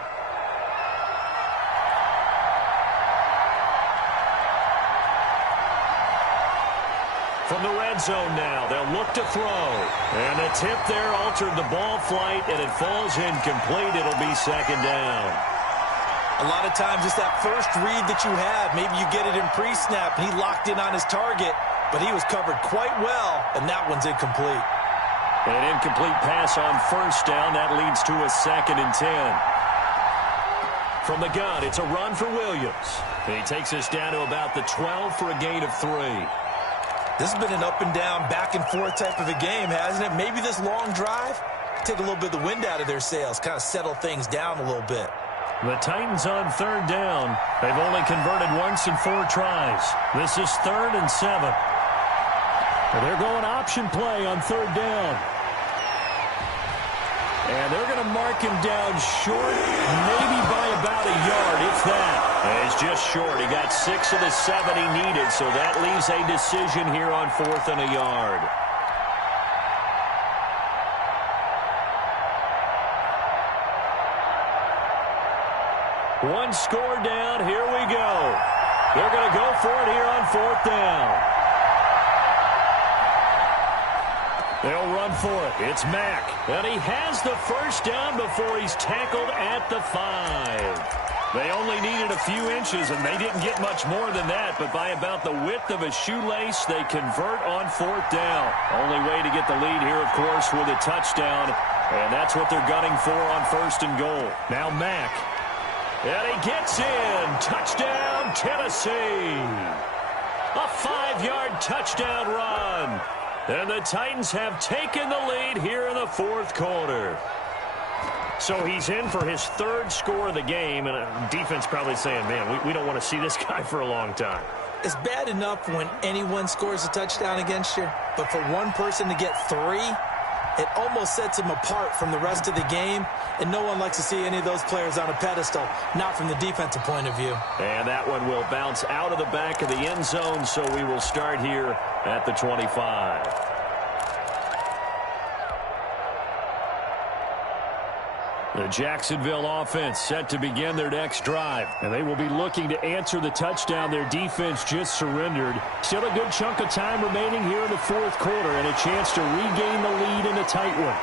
From the red zone now, they'll look to throw. And the tip there altered the ball flight, and it falls incomplete. It'll be second down. A lot of times it's that first read that you have. Maybe you get it in pre-snap, and he locked in on his target, but he was covered quite well, and that one's incomplete. An incomplete pass on first down. That leads to a 2nd and 10. From the gun, it's a run for Williams. He takes us down to about the 12 for a gain of 3. This has been an up-and-down, back-and-forth type of a game, hasn't it? Maybe this long drive, take a little bit of the wind out of their sails, kind of settle things down a little bit. The Titans on 3rd down. They've only converted once in 4 tries. This is 3rd and 7. They're going option play on 3rd down. And they're going to mark him down short, maybe by about a yard, if that. He's just short. He got 6 of the 7 he needed, so that leaves a decision here on 4th and a yard. One score down. Here we go. They're going to go for it here on 4th down. They'll run for it. It's Mack. And he has the first down before he's tackled at the 5. They only needed a few inches, and they didn't get much more than that. But by about the width of a shoelace, they convert on 4th down. Only way to get the lead here, of course, with a touchdown. And that's what they're gunning for on 1st and goal. Now Mack. And he gets in. Touchdown, Tennessee. A 5-yard touchdown run. And the Titans have taken the lead here in the 4th quarter. So he's in for his 3rd score of the game, and defense probably saying, man, we don't want to see this guy for a long time. It's bad enough when anyone scores a touchdown against you, but for one person to get 3, it almost sets him apart from the rest of the game, and no one likes to see any of those players on a pedestal, not from the defensive point of view. And that one will bounce out of the back of the end zone, so we will start here at the 25. The Jacksonville offense set to begin their next drive, and they will be looking to answer the touchdown their defense just surrendered. Still a good chunk of time remaining here in the 4th quarter, and a chance to regain the lead in a tight one.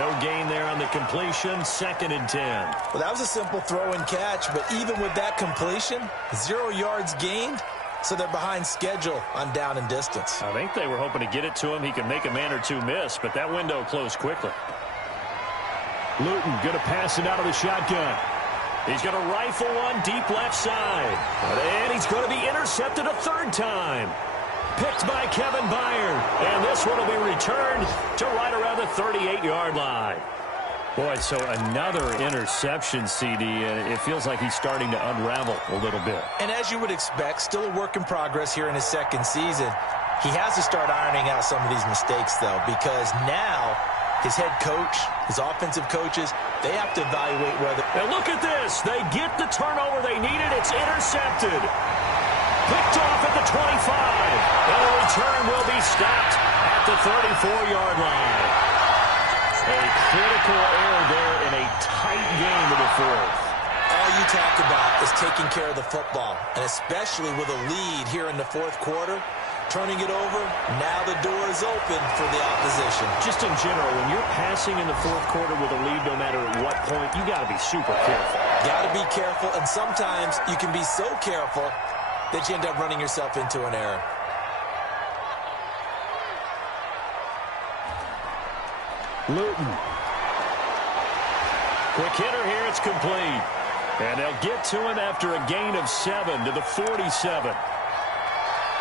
No gain there on the completion, 2nd and 10. Well, that was a simple throw and catch, but even with that completion, 0 yards gained, so they're behind schedule on down and distance. I think they were hoping to get it to him. He could make a man or two miss, but that window closed quickly. Luton going to pass it out of the shotgun. He's going to rifle one deep left side. And he's going to be intercepted a 3rd time. Picked by Kevin Byard. And this one will be returned to right around the 38-yard line. Boy, so another interception, CD, and it feels like he's starting to unravel a little bit. And as you would expect, still a work in progress here in his 2nd season. He has to start ironing out some of these mistakes, though, because now his head coach, his offensive coaches, they have to evaluate whether... And look at this. They get the turnover they needed. It's intercepted. Picked off at the 25. And the return will be stopped at the 34-yard line. A critical error there in a tight game of the 4th. All you talk about is taking care of the football, and especially with a lead here in the 4th quarter. Turning it over, now the door is open for the opposition. Just in general, when you're passing in the 4th quarter with a lead, no matter at what point, you got to be super careful. Got to be careful, and sometimes you can be so careful that you end up running yourself into an error. Luton. Quick hitter here, it's complete. And they'll get to him after a gain of 7 to the 47.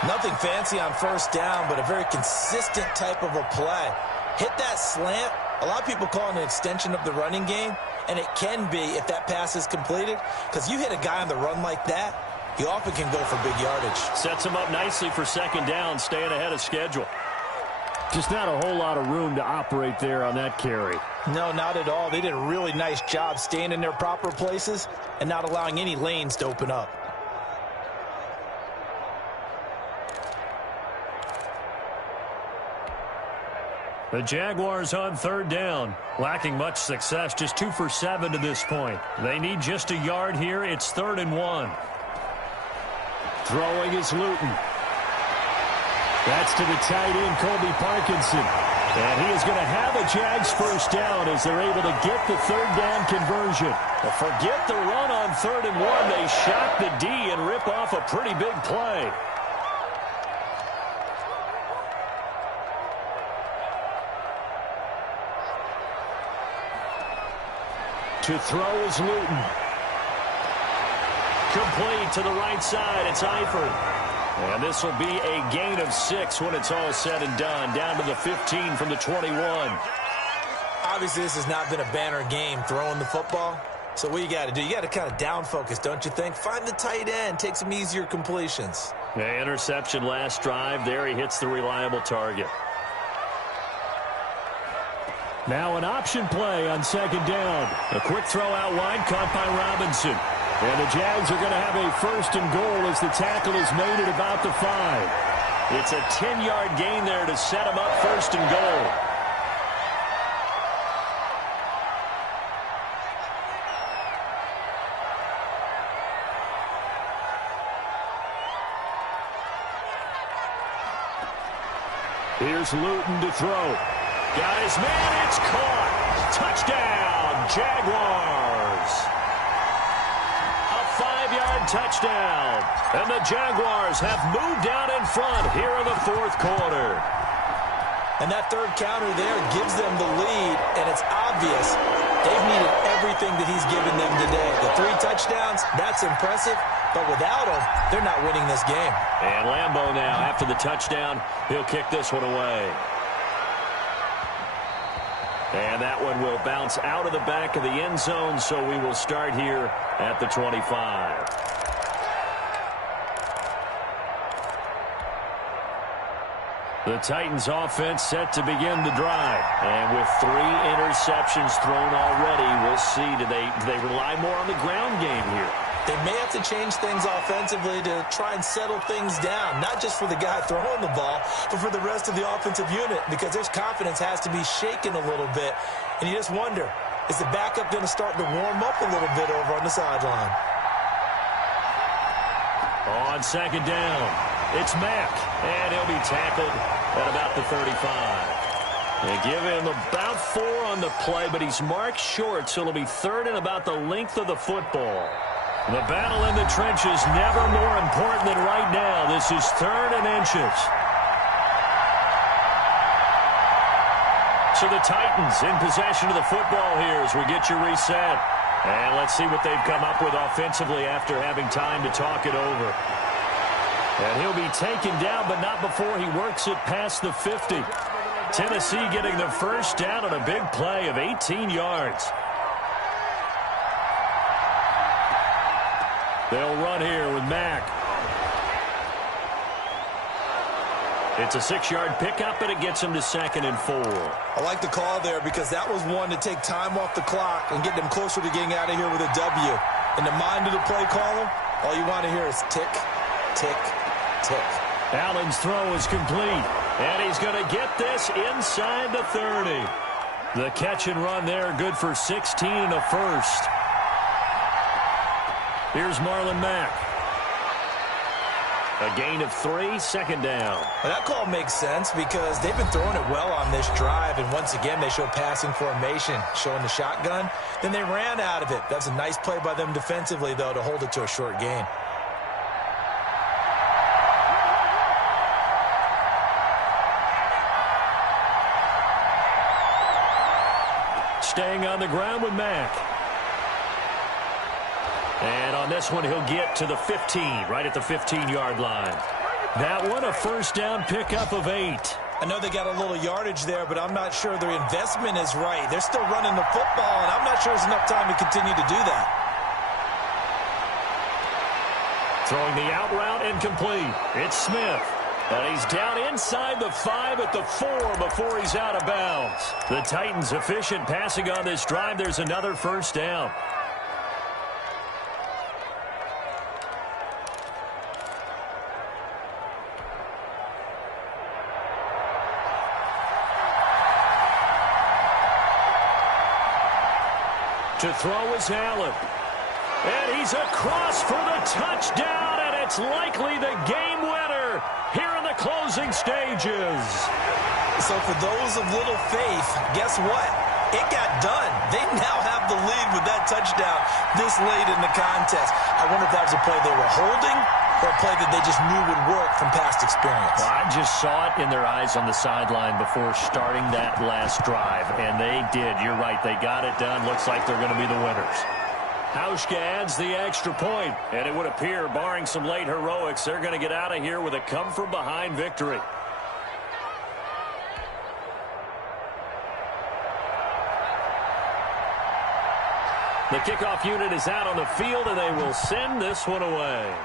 Nothing fancy on 1st down, but a very consistent type of a play. Hit that slant. A lot of people call it an extension of the running game, and it can be if that pass is completed, because you hit a guy on the run like that, he often can go for big yardage. Sets him up nicely for 2nd down, staying ahead of schedule. Just not a whole lot of room to operate there on that carry. No, not at all. They did a really nice job staying in their proper places and not allowing any lanes to open up. The Jaguars on third down. Lacking much success, just 2 for 7 to this point. They need just a yard here. It's 3rd and 1. Throwing is Luton. That's to the tight end, Colby Parkinson. And he is going to have a Jags first down as they're able to get the third down conversion. But forget the run on 3rd and 1. They shock the D and rip off a pretty big play. To throw is Luton. Complete to the right side. It's Eifert. And this will be a gain of 6 when it's all said and done. Down to the 15 from the 21. Obviously, this has not been a banner game throwing the football. So what you got to do, you got to kind of down focus, don't you think? Find the tight end. Take some easier completions. The interception last drive. There he hits the reliable target. Now an option play on 2nd down. A quick throw out wide caught by Robinson. And the Jags are going to have a 1st and goal as the tackle is made at about the 5. It's a 10-yard gain there to set them up 1st and goal. Here's Luton to throw. Got his man, it's caught. Touchdown, Jaguars. A 5-yard touchdown. And the Jaguars have moved out in front here in the 4th quarter. And that third counter there gives them the lead, and it's obvious they've needed everything that he's given them today. The 3 touchdowns, that's impressive, but without him, they're not winning this game. And Lambeau now, after the touchdown, he'll kick this one away. And that one will bounce out of the back of the end zone, so we will start here at the 25. The Titans offense set to begin the drive. And with 3 interceptions thrown already, we'll see, do they rely more on the ground game here? They may have to change things offensively to try and settle things down, not just for the guy throwing the ball, but for the rest of the offensive unit, because their confidence has to be shaken a little bit. And you just wonder, is the backup going to start to warm up a little bit over on the sideline? On 2nd down, it's Mack, and he'll be tackled at about the 35. They give him about 4 on the play, but he's marked short, so it'll be 3rd and about the length of the football. The battle in the trenches never more important than right now. This is 3rd and inches. So the Titans in possession of the football here as we get you reset. And let's see what they've come up with offensively after having time to talk it over. And he'll be taken down, but not before he works it past the 50. Tennessee getting the first down on a big play of 18 yards. They'll run here with Mack. It's a 6-yard pickup, and it gets him to 2nd and 4. I like the call there because that was one to take time off the clock and get them closer to getting out of here with a W. In the mind of the play caller, all you want to hear is tick, tick, tick. Allen's throw is complete, and he's going to get this inside the 30. The catch and run there, good for 16 and a 1st. Here's Marlon Mack. A gain of 3, 2nd down. Well, that call makes sense because they've been throwing it well on this drive, and once again they show passing formation, showing the shotgun. Then they ran out of it. That's a nice play by them defensively, though, to hold it to a short gain. Staying on the ground with Mack. And on this one, he'll get to the 15, right at the 15-yard line. That one, a first down pickup of 8. I know they got a little yardage there, but I'm not sure their investment is right. They're still running the football, and I'm not sure there's enough time to continue to do that. Throwing the out route incomplete. It's Smith. And he's down inside the 5 at the 4 before he's out of bounds. The Titans efficient passing on this drive. There's another first down. To throw is Allen. And he's across for the touchdown, and it's likely the game winner here in the closing stages. So for those of little faith, guess what? It got done. They now have the lead with that touchdown this late in the contest. I wonder if that was a play they were holding or a play that they just knew would work from past experience. Well, I just saw it in their eyes on the sideline before starting that last drive, and they did. You're right. They got it done. Looks like they're going to be the winners. Hauschka adds the extra point, and it would appear, barring some late heroics, they're going to get out of here with a come-from-behind victory. The kickoff unit is out on the field, and they will send this one away.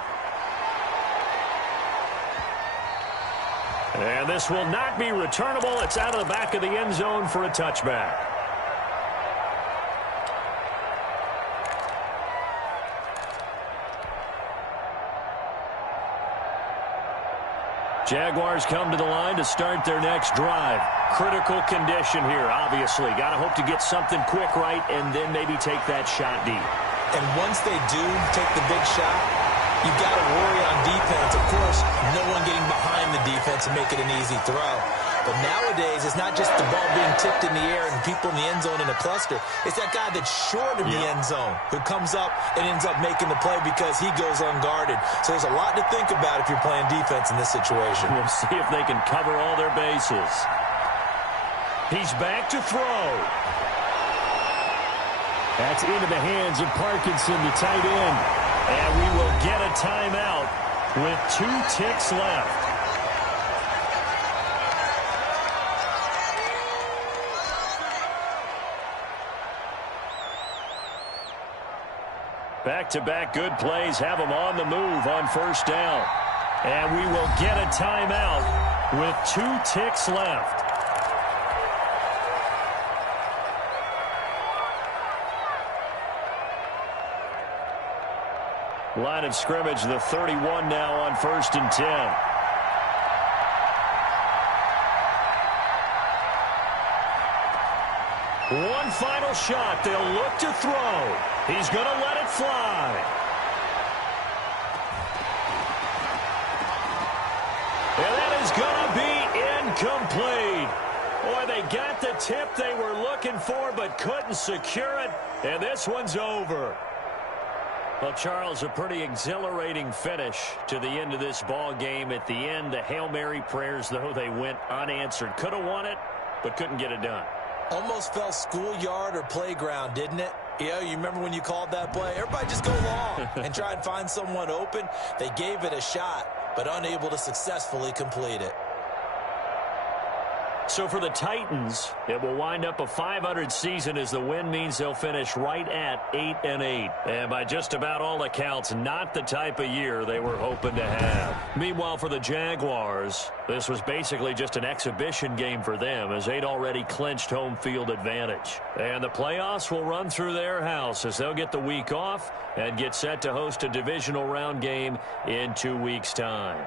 And this will not be returnable. It's out of the back of the end zone for a touchback. Jaguars come to the line to start their next drive. Critical condition here, obviously. Got to hope to get something quick right and then maybe take that shot deep. And once they do take the big shot, you've got to worry on defense. Of course, no one getting behind the defense and make it an easy throw. But nowadays, it's not just the ball being tipped in the air and people in the end zone in a cluster. It's that guy that's short of the end zone who comes up and ends up making the play because he goes unguarded. So there's a lot to think about if you're playing defense in this situation. We'll see if they can cover all their bases. He's back to throw. That's into the hands of Parkinson, the tight end. And we will get a timeout with 2 ticks left. Back-to-back good plays have them on the move on first down. And we will get a timeout with 2 ticks left. Line of scrimmage, the 31 now on 1st and 10. One final shot. They'll look to throw. He's going to let it fly. And that is going to be incomplete. Boy, they got the tip they were looking for but couldn't secure it. And this one's over. Well, Charles, a pretty exhilarating finish to the end of this ball game. At the end, the Hail Mary prayers, though, they went unanswered. Could have won it, but couldn't get it done. Almost felt schoolyard or playground, didn't it? Yeah, you remember when you called that play? Everybody just go long and try and find someone open. They gave it a shot, but unable to successfully complete it. So for the Titans, it will wind up a .500 season as the win means they'll finish right at 8-8. And by just about all accounts, not the type of year they were hoping to have. Meanwhile, for the Jaguars, this was basically just an exhibition game for them as they'd already clinched home field advantage. And the playoffs will run through their house as they'll get the week off and get set to host a divisional round game in 2 weeks' time.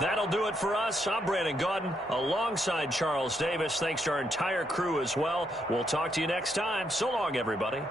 That'll do it for us. I'm Brandon Gaudin alongside Charles Davis. Thanks to our entire crew as well. We'll talk to you next time. So long, everybody.